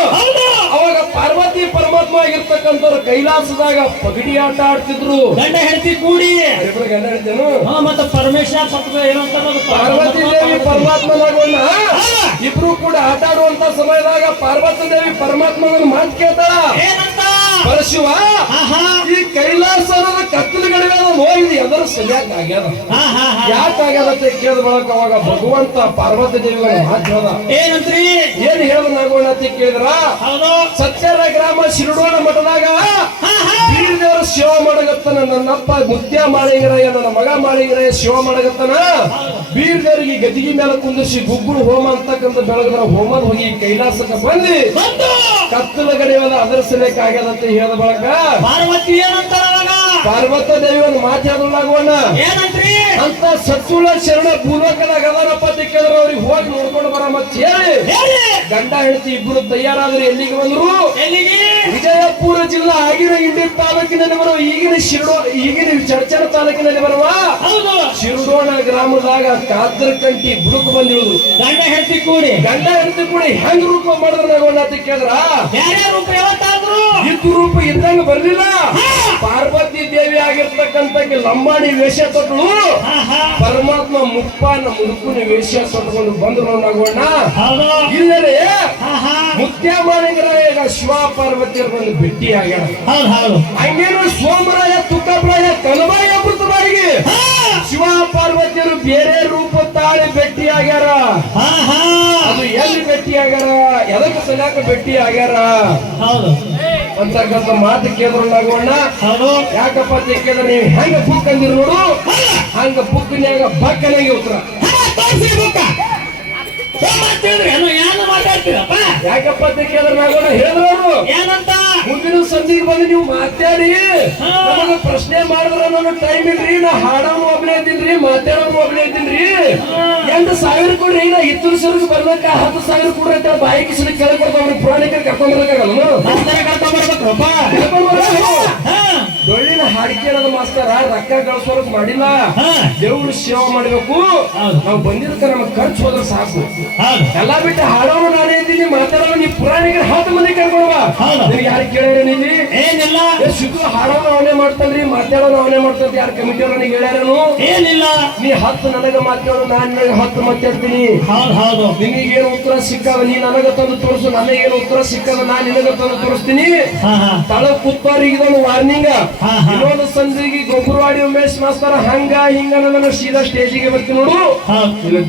ಅವಾಗ ಪಾರ್ವತಿ ಪರಮಾತ್ಮ ಆಗಿರ್ತಕ್ಕಂಥವ್ರು ಕೈಲಾಸದಾಗ ಪಗಡಿ ಆಟ ಆಡ್ತಿದ್ರು. ಗಂಡ ಹೆಂಡತಿ ಕೂಡಿ. ಗಂಡ ಹೇಳ್ತೇನು ಮತ್ತೆ ಪರಮೇಶ್ವರ ಪಕ್ಕ ಏನಂತ ಪಾರ್ವತಿ ದೇವಿ ಪರಮಾತ್ಮನಾಗೋಣ ಇಬ್ರು ಕೂಡ ಆಟ ಆಡುವಂತ ಸಮಯದಾಗ ಪಾರ್ವತಿ ದೇವಿ ಪರಮಾತ್ಮನ ಮಾತು ಕೇಳ್ತಾಳ. ಏನಂತ? ಪರಶಿವ ಈ ಕೈಲಾಸ ಅನ್ನೋದು ಕತ್ತಲುಗಳಿವೆ ಹೋಗಿದೆ ಎಲ್ಲರೂ ಸರಿಯಾಗಿ ಆಗ್ಯದ ಹಾ ಹಾ ಹಾ ಯಾಕೆ ಆಗ್ಯದ ಅಂತ ಕೇಳಿದ ಬಳಕ ಅವಾಗ ಭಗವಂತ ಪಾರ್ವತಿ ದೇವಿಗಳ ಮಾಧ್ಯಮ ಏನಂತ್ರಿ? ಏನ್ ಹೇಳ ನಾಗೋಣ ಅಂತ ಕೇಳಿದ್ರ? ಸತ್ಯರ ಗ್ರಾಮ ಶಿರುಡೋಣ ಮಠದಾಗ ಬೀರದೇವರ ಸೇವೆ ಮಾಡಗತ್ತನ ನನ್ನಪ್ಪ ಮುತ್ಯ ಮಾಳಿಗರಯ್ಯ ನನ್ನ ಮಗ ಮಾಳಿಗರಯ್ಯ ಶಿವ ಮಾಡಗತ್ತನ ಬೀರದೇವರಿಗೆ ಗದಿಗೆ ಮೇಲೆ ಕುಂದಿಸಿ ಗುಗ್ಗುಳು ಹೋಮ ಅಂತಕ್ಕಂಥ ಬೆಳಗ್ನ ಹೋಮದ ಹೋಗಿ ಕೈಲಾಸಕ್ಕೆ ಬಂದು. ಕತ್ತಲ ಗಡಿಯನ್ನು ಅದರ ಸಲಕ ಆಗ್ಯದ ಅಂತ ಹೇಳಿದ ಬಳಕ ಪಾರ್ವತಿ ಏನಂತಾರ ಪಾರ್ವತ ದೇವಿ ಒಂದು ಮಾತಾಡಲಾಗೋಣ ಏನಂತ್ರಿ? ಅಂತ ಸತ್ತುಳ ಶರಣ ಪೂರ್ವಕನಾಗ ಅಂತ ಕೇಳಿದ್ರೆ ಅವ್ರಿಗೆ ಹೋಗಿ ನೋಡ್ಕೊಂಡು ಬರ ಮತ್ತೆ ಹೇಳಿ. ಗಂಡ ಹೆಂಡತಿ ಇಬ್ರು ತಯಾರಾದ್ರೆ ಎಲ್ಲಿಗೆ ಬಂದ್ರು? ಎಲ್ಲಿಗೆ? ವಿಜಯಪುರ ಜಿಲ್ಲಾ ಆಗಿನ ಇಂಡಿ ತಾಲೂಕಿನಲ್ಲಿ ಬರುವ ಈಗಿನ ಶಿರೋ ಈಗಿನ ಚರ್ಚರ ತಾಲೂಕಿನಲ್ಲಿ ಬರುವ ಶಿರಡೋಣ ಗ್ರಾಮದಾಗ ಕಾದ್ರಕಂಟಿ ಬುಡುಕು ಬಂದಿರುವುದು ಗಂಡ ಹೆಂಡತಿ ಕೂಡಿ. ಗಂಡ ಹೆಂಡತಿ ಕೂಡಿ ಹೆಂಗ್ ರೂಪ ಮಾಡಿದ್ರೆ ಅಂತ ಕೇಳಿದ್ರ? ರೂಪ ಯಾವತ್ತಾದ್ರು? ಇದ್ದು ರೂಪ ಇದ್ದಂಗ ಬರ್ಲಿಲ್ಲ. ಪಾರ್ವತಿ ದೇವಿ ಆಗಿರ್ತಕ್ಕಂಥ ಲಂಬಾಣಿ ವೇಷ ತೊಟ್ಟಳು ಹಾ. ಪರಮಾತ್ಮ ಮುಪ್ಪನ ಮುದುಕುನ ವೇಷ ಸೊಟ್ಟುಕೊಂಡು ಬಂದ್ರು ನೋಡೋಣ ಇಲ್ಲದೆ ಹಾ ಹಾ. ಮುತ್ಯ ಮಾಡಿದ್ರ ಈಗ ಶಿವ ಪಾರ್ವತಿಯರು ಬಂದು ಭೇಟಿ ಆಗ್ಯಾರ. ಹಂಗೇನು ಸೋಮರಾಯ ತುಕ್ಕಪ್ರಾಯ ತಲಬಾಯ ಹಾ. ಶಿವ ಪಾರ್ವತಿಯರು ಬೇರೆ ರೂಪ ತಾಳಿ ಭೇಟಿ ಆಗ್ಯಾರ. ಅದು ಎಲ್ಲಿ ಭೇಟಿ ಆಗ್ಯಾರ? ಎದಕ್ಕೆ ಸಲ್ಯಾಕ ಭೇಟಿ ಆಗ್ಯಾರ? ಹೌದು. ಅಂತಕ್ಕಂಥ ಮಾತು ಕೇಳಿದ್ರು ನಾಗೋಣ ಯಾಕಪ್ಪ ಅಂತ ಕೇಳಿದ್ರೆ ನೀವು ಹೆಂಗ ಬುಕ್ ಅಂದಿರು ನೋಡು. ಹಂಗ ಬುಕ್ನ್ಯಾಗ ಬಕ್ಕನಾಗಿ ಉತ್ತರ. ಯಾಕಪ್ಪ ಅಂತ ಕೇಳಿದ್ರೆ ನಾಗೋಣ ಹೇಳಿದ್ರು ಏನಂತ? ಮುಂದಿನ ಸಂಧಿಗೆ ಬಂದು ನೀವು ಮಾತಾಡಿ. ನಮಗೆ ಪ್ರಶ್ನೆ ಮಾಡಿದ್ರ ನನ್ನ ಟೈಮ್ ಇಲ್ರಿ ನಾ ಹಾಡೋನು ಒಬ್ಬನೇ ಇದ್ದೀನ್ರಿ ಮಾತಾಡೋನು ಒಬ್ಬನೇ ಇದ್ದೀನ್ರಿ ಎಂಟು ಸಾವಿರ ಕೊಡ್ರಿ ನಾ ಇತ್ತು ಸರ್ಗೆ ಬರ್ಬೇಕ? ಹತ್ತು ಸಾವಿರ ಕೊಡ್ರಿ ಅಂತ ಬಾಯಿ ಕಿಸಲಿ ಕೆಳಗೆ ಕೊಡ್ತಾವ್ರಿ ಪುರಾಣಿಕರು ಕರ್ಕೊಂಡ್ ಬರ್ಬೇಕಾಗಲ್ಲ ಡೊಳ್ಳಿನ ಹಾಡಿಕೆ ಹೇಳೋದು ಮಾಸ್ತರ ರೊಕ್ಕ ಗಳಿಸೋರಕ್ ಮಾಡಿಲ್ಲ. ದೇವ್ರು ಸೇವೆ ಮಾಡ್ಬೇಕು. ನಾವು ಬಂದಿರ್ತ ನಮ್ಮ ಖರ್ಚು ಹೋದ್ರೆ ಸಾಕು. ಎಲ್ಲಾ ಬಿಟ್ಟು ಹಾಡೋನು ನಾನೇ ಇದ್ದೀನಿ ಮಾತಾಡೋ ನೀ ಪುರಾಣಿಗೆ ಹತ್ತು ಮಂದಿ ಕೇಳ್ಕೊಳ್ಳುವ ಯಾರು ಕೇಳ್ಯಾರ ನೀಲಿ ಏನಿಲ್ಲ. ಸಿದ್ದು ಹಾಡೋನು ಅವನೇ ಮಾಡ್ತಾನ್ರಿ ಮಾತಾಡೋನು ಅವನೇ ಮಾಡ್ತಾನೆ ಯಾರು ಕಮಿಟಿ ನನಗೆ ಹೇಳ್ಯಾರನು? ಏನಿಲ್ಲ. ನೀ ಹತ್ತು ನನಗ ಮಾತಾಡೋ ನಾನು ನನಗೆ ಹತ್ತು ಮಾತಾಡ್ತೀನಿ ನಿಮಗೆ ಏನು ನಿನಗೇನು ಉತ್ತರ ಸಿಕ್ಕಾವ ನೀ ನನಗ ತಂದು ತೋರಿಸು ನನಗೇನು ಉತ್ತರ ಸಿಕ್ಕದ ನಾನು ನಿನಗ ತಂದು ತೋರಿಸ್ತೀನಿ. ತಳ ಕುತ್ತಾರಿಗೆ ವಾರ್ನಿಂಗ್ ಹಾ, ಇರೋದು ಇನ್ನೊಂದು ಸಂಧಿಗೆ ಗೊಬ್ಬರವಾಡಿ ಉಮೇಶ್ ಮಾಸ್ತರ ಹಂಗ ಹಿಂಗ ನನ್ನ ಸೀದಾ ಸ್ಟೇಜಿಗೆ ಬರ್ತೀನಿ ನೋಡು.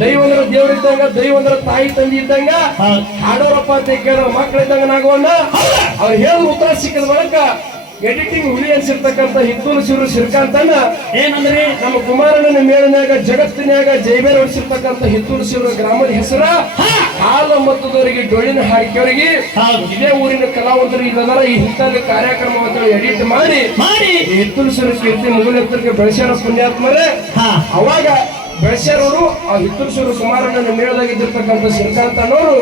ದೈವಂದ್ರ ದೇವ್ರ ಇದ್ದಂಗ ದೈವಂದ್ರ ತಾಯಿ ತಂದಿ ಇದ್ದಂಗ ಆಡೋರಪ್ಪ ಹಾಡೋರಪ್ಪ ಅಂತ ಕೇಳೋ ಮಕ್ಕಳಿದ್ದಂಗ ಇದ್ದಂಗ ನಾಗೋಣ ಅವ್ರು ಹೇಳ ಉತ್ತರ ಸಿಕ್ಕದ ಬಳಿಕ ಎಡಿಟಿಂಗ್ ಹುಲಿ ಅನ್ಸಿರ್ತಕ್ಕಂಥ ಹಿತ್ತೂರು ಶಿವರು ಶ್ರೀಕಾಂತನ ಏನಂದ್ರೆ ನಮ್ಮ ಕುಮಾರಣ್ಣನ ಮೇಳನಾಗ ಜಗತ್ತಿನಾಗ ಜೈಬೇರ್ ಹೊಡಿಸಿರ್ತಕ್ಕಂಥ ಹಿತ್ತೂರು ಶಿವರ ಗ್ರಾಮದ ಹೆಸರ ಹಾಲು ಮತ್ತದವರಿಗೆ ಡೊಳ್ಳಿನ ಹಾಡಿಕೆಯವರಿಗೆ ಹೌದು. ಇದೇ ಊರಿನ ಕಲಾವಂತರು ಇಲ್ಲದರ ಈ ಹಿತ್ತಲ್ಲಿ ಕಾರ್ಯಕ್ರಮವನ್ನು ಎಡಿಟ್ ಮಾಡಿ ಮಾಡಿ. ಹಿತ್ತೂರು ಶಿವರ ಕೀರ್ತಿ ಮುಗಿಲೆತ್ತರಿಗೆ ಬೆಳೆಸ್ಯಾರ ಪುಣ್ಯಾತ್ಮರೇ. ಅವಾಗ ಬೆಳೆಸ್ಯಾರವರು ಆ ಹಿತ್ತೂರು ಕುಮಾರಣ್ಣನ ಮೇಳದಾಗ ಇದ್ದಿರ್ತಕ್ಕಂಥ ಶ್ರೀಕಾಂತ್ ಅನ್ನೋರು.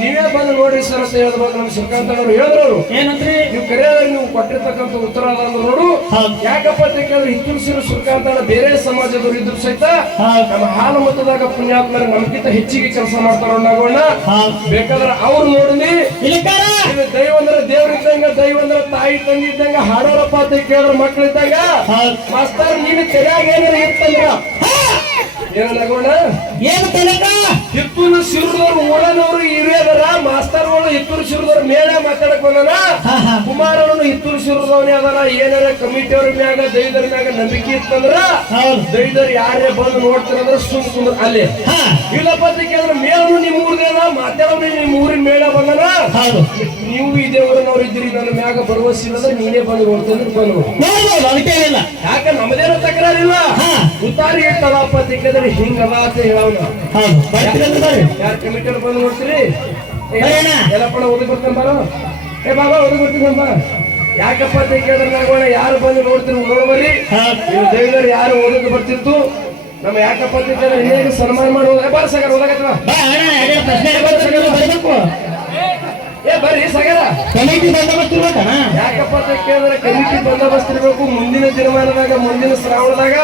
ನೀವೇ ಬಂದು ನೋಡ್ರಿ ಸರ್ ಅಂತ ಹೇಳಿದ್ರು ನಮ್ಮ ಶ್ರೀಕಾಂತ್ ಅನ್ನೋರು ಹೇಳಿದ್ರು. ಏನಂತ್ರಿ? ನೀವು ಕರೆಯಾದ್ರೆ ನೀವು ಕೊಟ್ಟಿರ್ತಕ್ಕಂಥ ಉತ್ತರ ಅದ ಅಂದ್ರು ನೋಡು. ಯಾಕಪ್ಪ ಅಂತ ಕೇಳಿದ್ರೆ ಹಿತ್ತೂರು ಶ್ರೀಕಾಂತ್ ಅಣ್ಣ ಬೇರೆ ಸಮಾಜದವರು ಇದ್ರು ಸಹಿತ. ನಮ್ಮ ಹಾಲು ಮತದಾಗ ಪುಣ್ಯಾತ್ಮರ ನಮ್ಗಿಂತ ಹೆಚ್ಚಿಗೆ ಕೆಲಸ ಮಾಡ್ತಾರ ನಾಗೋಣ ಬೇಕಾದ್ರೆ ಅವ್ರು ನೋಡಿನಿ ದೈವಂದ್ರ ಇದು ದೈವ ಅಂದ್ರೆ ದೇವ್ರ ಇದ್ದಂಗ ದೈವ ಅಂದ್ರೆ ತಾಯಿ ತಂಗಿ ಇದ್ದಂಗ ಹಾಡೋರಪ್ಪ ಅಂತ ಕೇಳಿದ್ರೆ ಮಕ್ಕಳಿದ್ದಾಗ ಮಾಸ್ತರ್ ನೀನು ಚೆನ್ನಾಗಿ ಏನಾರ ಏನಗೋಣ ಏನು ತಲೆಗ ಹಿತ್ತೂರು ಶಿರದವ್ರು ಊರನವರು ಹಿರಿಯದರ ಮಾಸ್ತರ್ಗಳು ಹಿತ್ತೂರು ಶಿರದವ್ರ ಮೇಲೆ ಮಾತಾಡಕ್ ಬಂದನ? ಕುಮಾರಣ್ಣನು ಹಿತ್ತೂರು ಶಿರದವನೇ ಅದನ? ಏನಾರ ಕಮಿಟಿಯವ್ರ ಮ್ಯಾಗ ದೈದರ ಮ್ಯಾಗ ನಂಬಿಕೆ ಇತ್ತಂದ್ರ? ದೈದರ್ ಯಾರೇ ಬಂದು ನೋಡ್ತಾರಂದ್ರ ಸುಮ್ ಸುಮ್ ಅಲ್ಲಿ. ಇಲ್ಲ ಇಲ್ಲಪ್ಪ ಅಂದ್ರೆ ಕೇಳಿದ್ರೆ ಮೇಲನು ನಿಮ್ಮ ಊರ್ದೇನ ಮಾತಾಡೋನು ನಿಮ್ಮ ಊರಿನ ಮೇಳ ಬಂದನ? ನೀವು ಇದೇ ಊರಿನವ್ರು ಇದ್ದೀರಿ ನನ್ನ ಮ್ಯಾಗ ಭರವಸೆ ನೀನೇ ಬಂದು ನೋಡ್ತಂದ್ರೆ ಬಂದು ಯಾಕೆ ಅದಕ್ಕೆ ಇಲ್ಲ ಯಾಕ ನಮ್ಮದೇನೋ ತಕರಾರಿಲ್ಲ? ಹಾ. ಉತ್ತಾರಿ ಇರ್ತದಪ್ಪ ಅಂತ ಕೇಳಿದ್ರೆ ಹಿಂಗದ ಅಂತ ಹೇಳವ್ನ. ಬರ್ತೀರಿ ಯಾರು ಕಮಿಟಿಯವ್ರು ಬಂದು ನೋಡ್ತೀರಿ ಬರೋಣ. ಎಲ್ಲಪ್ಪಣ ಓದಿ ಬರ್ತಾನೆ ಬಾರೋ ಏ ಬಾಬಾ ಓದಿ ಬರ್ತೀನಪ್ಪ ಯಾಕಪ್ಪ ಅಂತ ಕೇಳಿದ್ರೆ ಯಾರು ಬಂದು ನೋಡ್ತೀರಿ ನೋಡ್ಬರ್ರಿ ಹೌದು ನೀವು ದೈವದವ್ರು ಯಾರು ಓದಕ್ಕೆ ಬರ್ತಿತ್ತು ನಮ್ಮ ಯಾಕಪ್ಪ ಅಂತ ಕೇಳಿದ್ರೆ ಸನ್ಮಾನ ಮಾಡೋದು ಬಾರ ಸಗರ ಓದಾಗತ್ತವ ಬರ್ರಿ ಸಾಗರ. ಕಮಿಟಿ ಬಂದೋಬಸ್ತ್ ಯಾಕಪ್ಪ ಅಂತ ಕೇಳಿದ್ರೆ ಕಮಿಟಿ ಬಂದೋಬಸ್ತ್ ಇರ್ಬೇಕು. ಮುಂದಿನ ದಿನಮಾನದಾಗ ಮುಂದಿನ ಶ್ರಾವಣದಾಗ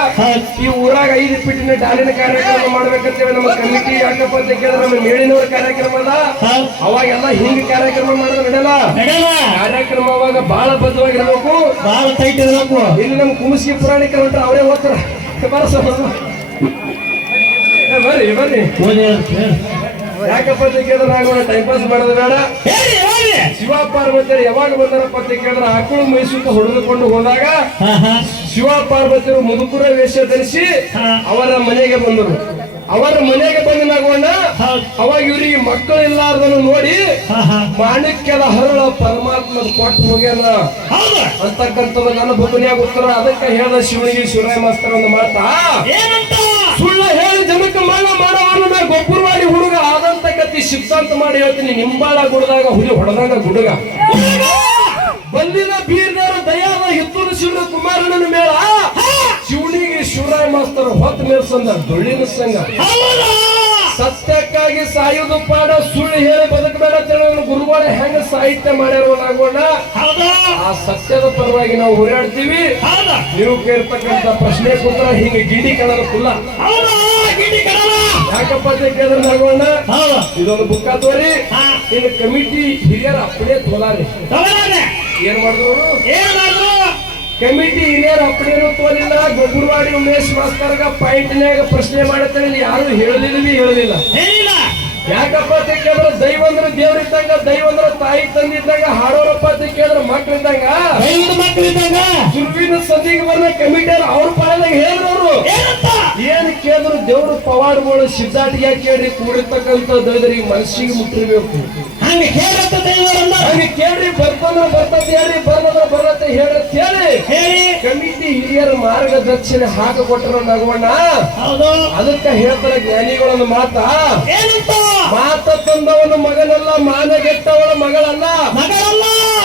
ಈ ಊರಾಗ ಐದು ಪಿಟ್ಟಿನ ಡಾಲಿನ ಕಾರ್ಯಕ್ರಮ ಮಾಡ್ಬೇಕಂತೇಳಿ ನಮ್ಮ ಕಮಿಟಿ ಯಾಕಪ್ಪ ಅಂತ ಕೇಳಿದ್ರೆ ನಮ್ಮ ಮೇಳಿನವ್ರ ಕಾರ್ಯಕ್ರಮ ಹೌದು ಅವಾಗೆಲ್ಲ ಹಿಂಗ್ ಕಾರ್ಯಕ್ರಮ ಮಾಡಿದ್ರೆ ನಡೆಯಲ್ಲ. ಕಾರ್ಯಕ್ರಮ ಅವಾಗ ಬಹಳ ಬದ್ಧವಾಗಿರ್ಬೇಕು. ಬಹಳ ಟೈಟ್ ಇರಬೇಕು. ಇಲ್ಲಿ ನಮ್ಮ ಕುಮಸ್ಗಿ ಪುರಾಣಿಕರು ಹೊಂಟ್ರೆ ಅವರೇ ಓದ್ತಾರ. ಬರಸ ಬರ್ರಿ. ಬರ್ರಿ ಯಾಕಪ್ಪ ಅಂತ ಕೇಳಿದ್ರೆ ನಾಗೋಣ ಟೈಮ್ ಪಾಸ್ ಮಾಡೋದು ಬೇಡ. ಶಿವ ಪಾರ್ವತಿಯರು ಯಾವಾಗ ಬಂದಾರಪ್ಪ ಅಂತ ಕೇಳಿದ್ರೆ ಆಕಳು ಮೈಸೂರು ಹೊಡೆದುಕೊಂಡು ಹೋದಾಗ ಶಿವ ಪಾರ್ವತಿಯರು ಮುದುಕುರ ವೇಷ ಧರಿಸಿ ಅವರ ಮನೆಗೆ ಬಂದರು. ಅವರ ಮನೆಗೆ ಬಂದ ಅವಾಗ ಇವರಿಗೆ ಮಕ್ಕಳು ಇಲ್ಲಾರ್ದನ್ನು ನೋಡಿ ಮಾಣಿಕ್ಯದ ಹರಳ ಪರಮಾತ್ಮ ಕೊಟ್ಟು ಹೋಗ್ಯಾನ. ಅಂತಕ್ಕಂಥದ್ದು ನನ್ನ ಬುದ್ಧನಿಯಾಗ ಉತ್ತರ ಅದಕ್ಕೆ ಹೇಳ್ದ ಶಿವನಿಗೆ ಶಿವರಾಯ ಮಾಸ್ತರ ಒಂದು ಮಾತಾ. ಸುಳ್ಳ ಹೇಳಿ. ಜನಕ್ಕೆ ಮಣ್ಣ ಮಾಡವನು ನಾ ಗೊಬ್ಬರವಾಡಿ ಹುಡುಗ ಆದಂತ ಕತ್ತಿ ಸಿದ್ಧಾಂತ ಮಾಡಿ ಹೇಳ್ತೀನಿ ನಿಂಬಾಳ ಗುಡ್ದಾಗ ಹುಲಿ ಹೊಡೆದಾಗ ಗುಡುಗ ಬಂದಿನ ಬೀರ್ದಾರ ದಯಾದ ಹಿತ್ತೂರು ಶಿವನ ಕುಮಾರಣ್ಣನ ಮೇಳ. ಶಿವನಿಗೆ ಶಿವರಾಯ ಮಾಸ್ತರ ಹೊತ್ತು ಮೇಲ್ಸಂದ ಡೊಳ್ಳಿನ ಸಂಘ. ಸತ್ಯಕ್ಕಾಗಿ ಸಾಯುವುದು ಪಾಡ ಸುಳ್ಳು ಹೇಳಿ ಬದುಕಬೇಡ ಅಂತ ಗುರುವಾರ ಗುರುಗಳು ಹೆಂಗ ಸಾಹಿತ್ಯ ಮಾಡ್ಯಾರ ಆಗೋಣ ಹೌದಾ ಆ ಸತ್ಯದ ಪರವಾಗಿ ನಾವು ಹೋರಾಡ್ತೀವಿ. ನೀವು ಕೇಳ್ತಕ್ಕಂತ ಪ್ರಶ್ನೆ ಕೂತ್ರ ಹಿಂಗೆ ಗಿಡಿ ಕಣದ ಕುಲ್ಲ ಕಡಲ ಯಾಕಪ್ಪ ಕೇಳಿದ್ರೆ ನಾಗೋಣ ಇದೊಂದು ಬುಕ್ ತೋರಿ. ಹಾ. ಇನ್ನು ಕಮಿಟಿ ಹಿರಿಯರ್ ಅಪ್ಪಣೆ ತೋಲಾರಿ. ಏನ್ ಮಾಡಿದ್ರು? ಏನ್ ಮಾಡಿದ್ರು? ಕಮಿಟಿ ಹಿರಿಯರ ಅಪ್ಪಣೆನೂ ತೋಲಿಲ್ಲ. ಗೊಬ್ಬರವಾಡಿ ಉಮೇಶ್ ಮಾಸ್ತರ್ಗ ಪಾಯಿಂಟ್ನ್ಯಾಗ ಪ್ರಶ್ನೆ ಮಾಡುತ್ತೆ ಯಾರು ಹೇಳಲಿಲ್ಲ ಹೇಳಲಿಲ್ಲ. ಯಾಕಪ್ಪ ಅಂತ ಕೇಳಿದ್ರೆ ದೈವ ಅಂದ್ರೆ ದೇವರಿದ್ದಂಗ ದೈವ ಅಂದ್ರೆ ತಾಯಿ ತಂದಿದ್ದಾಗ ಹಾಡೋರಪ್ಪ ಅಂತ ಕೇಳಿದ್ರೆ ಮಕ್ಳಿದ್ದಂಗ? ಐದು ಮಕ್ಕಳು ಇದ್ದಂಗ ಸುರುವಿನ ಸಂದಿಗೆ ಬಂದ ಕಮಿಟಿಯರ್ ಅವ್ರ ಪಾಲದಾಗ ಹೇಳಿದ್ರು ಏನ್ ಕೇಳಿದ್ರು ದೇವ್ರ ಪವಾಡಗಳು ಸಿದ್ಧಾಟಿಗೆ ಕೇಳಿ ಕೂಡಿರ್ತಕ್ಕಂಥ ದೈವರಿಗೆ ಮನಸ್ಸಿಗೆ ಮುಟ್ಟಿರ್ಬೇಕು. ಹಂಗೆ ದೈವರನ್ನ ಹಂಗೆ ಕೇಳ್ರಿ ಬರ್ತಂದ್ರ ಬರ್ತದೆ ಹೇಳ್ರಿ ಬರ್ತಂದ್ರೆ ಬರತ್ತೆ ಹೇಳತ್ ಹೇಳಿ. ಹೇಳಿ. ಕಮಿಟಿ ಹಿರಿಯರ ಮಾರ್ಗದರ್ಶನ ಹಾಕಿ ಕೊಟ್ಟರು ನಗವಣ್ಣ. ಅದಕ್ಕ ಹೇಳ್ತಾರೆ ಜ್ಞಾನಿಗಳನ್ನ ಮಾತಾ. ಏನಂತ ಮಾತ ತಂದವನು ಮಗನಲ್ಲ ಮಾನಗೆಟ್ಟವಳ ಮಗಳಲ್ಲ. ಮಗಳಲ್ಲ.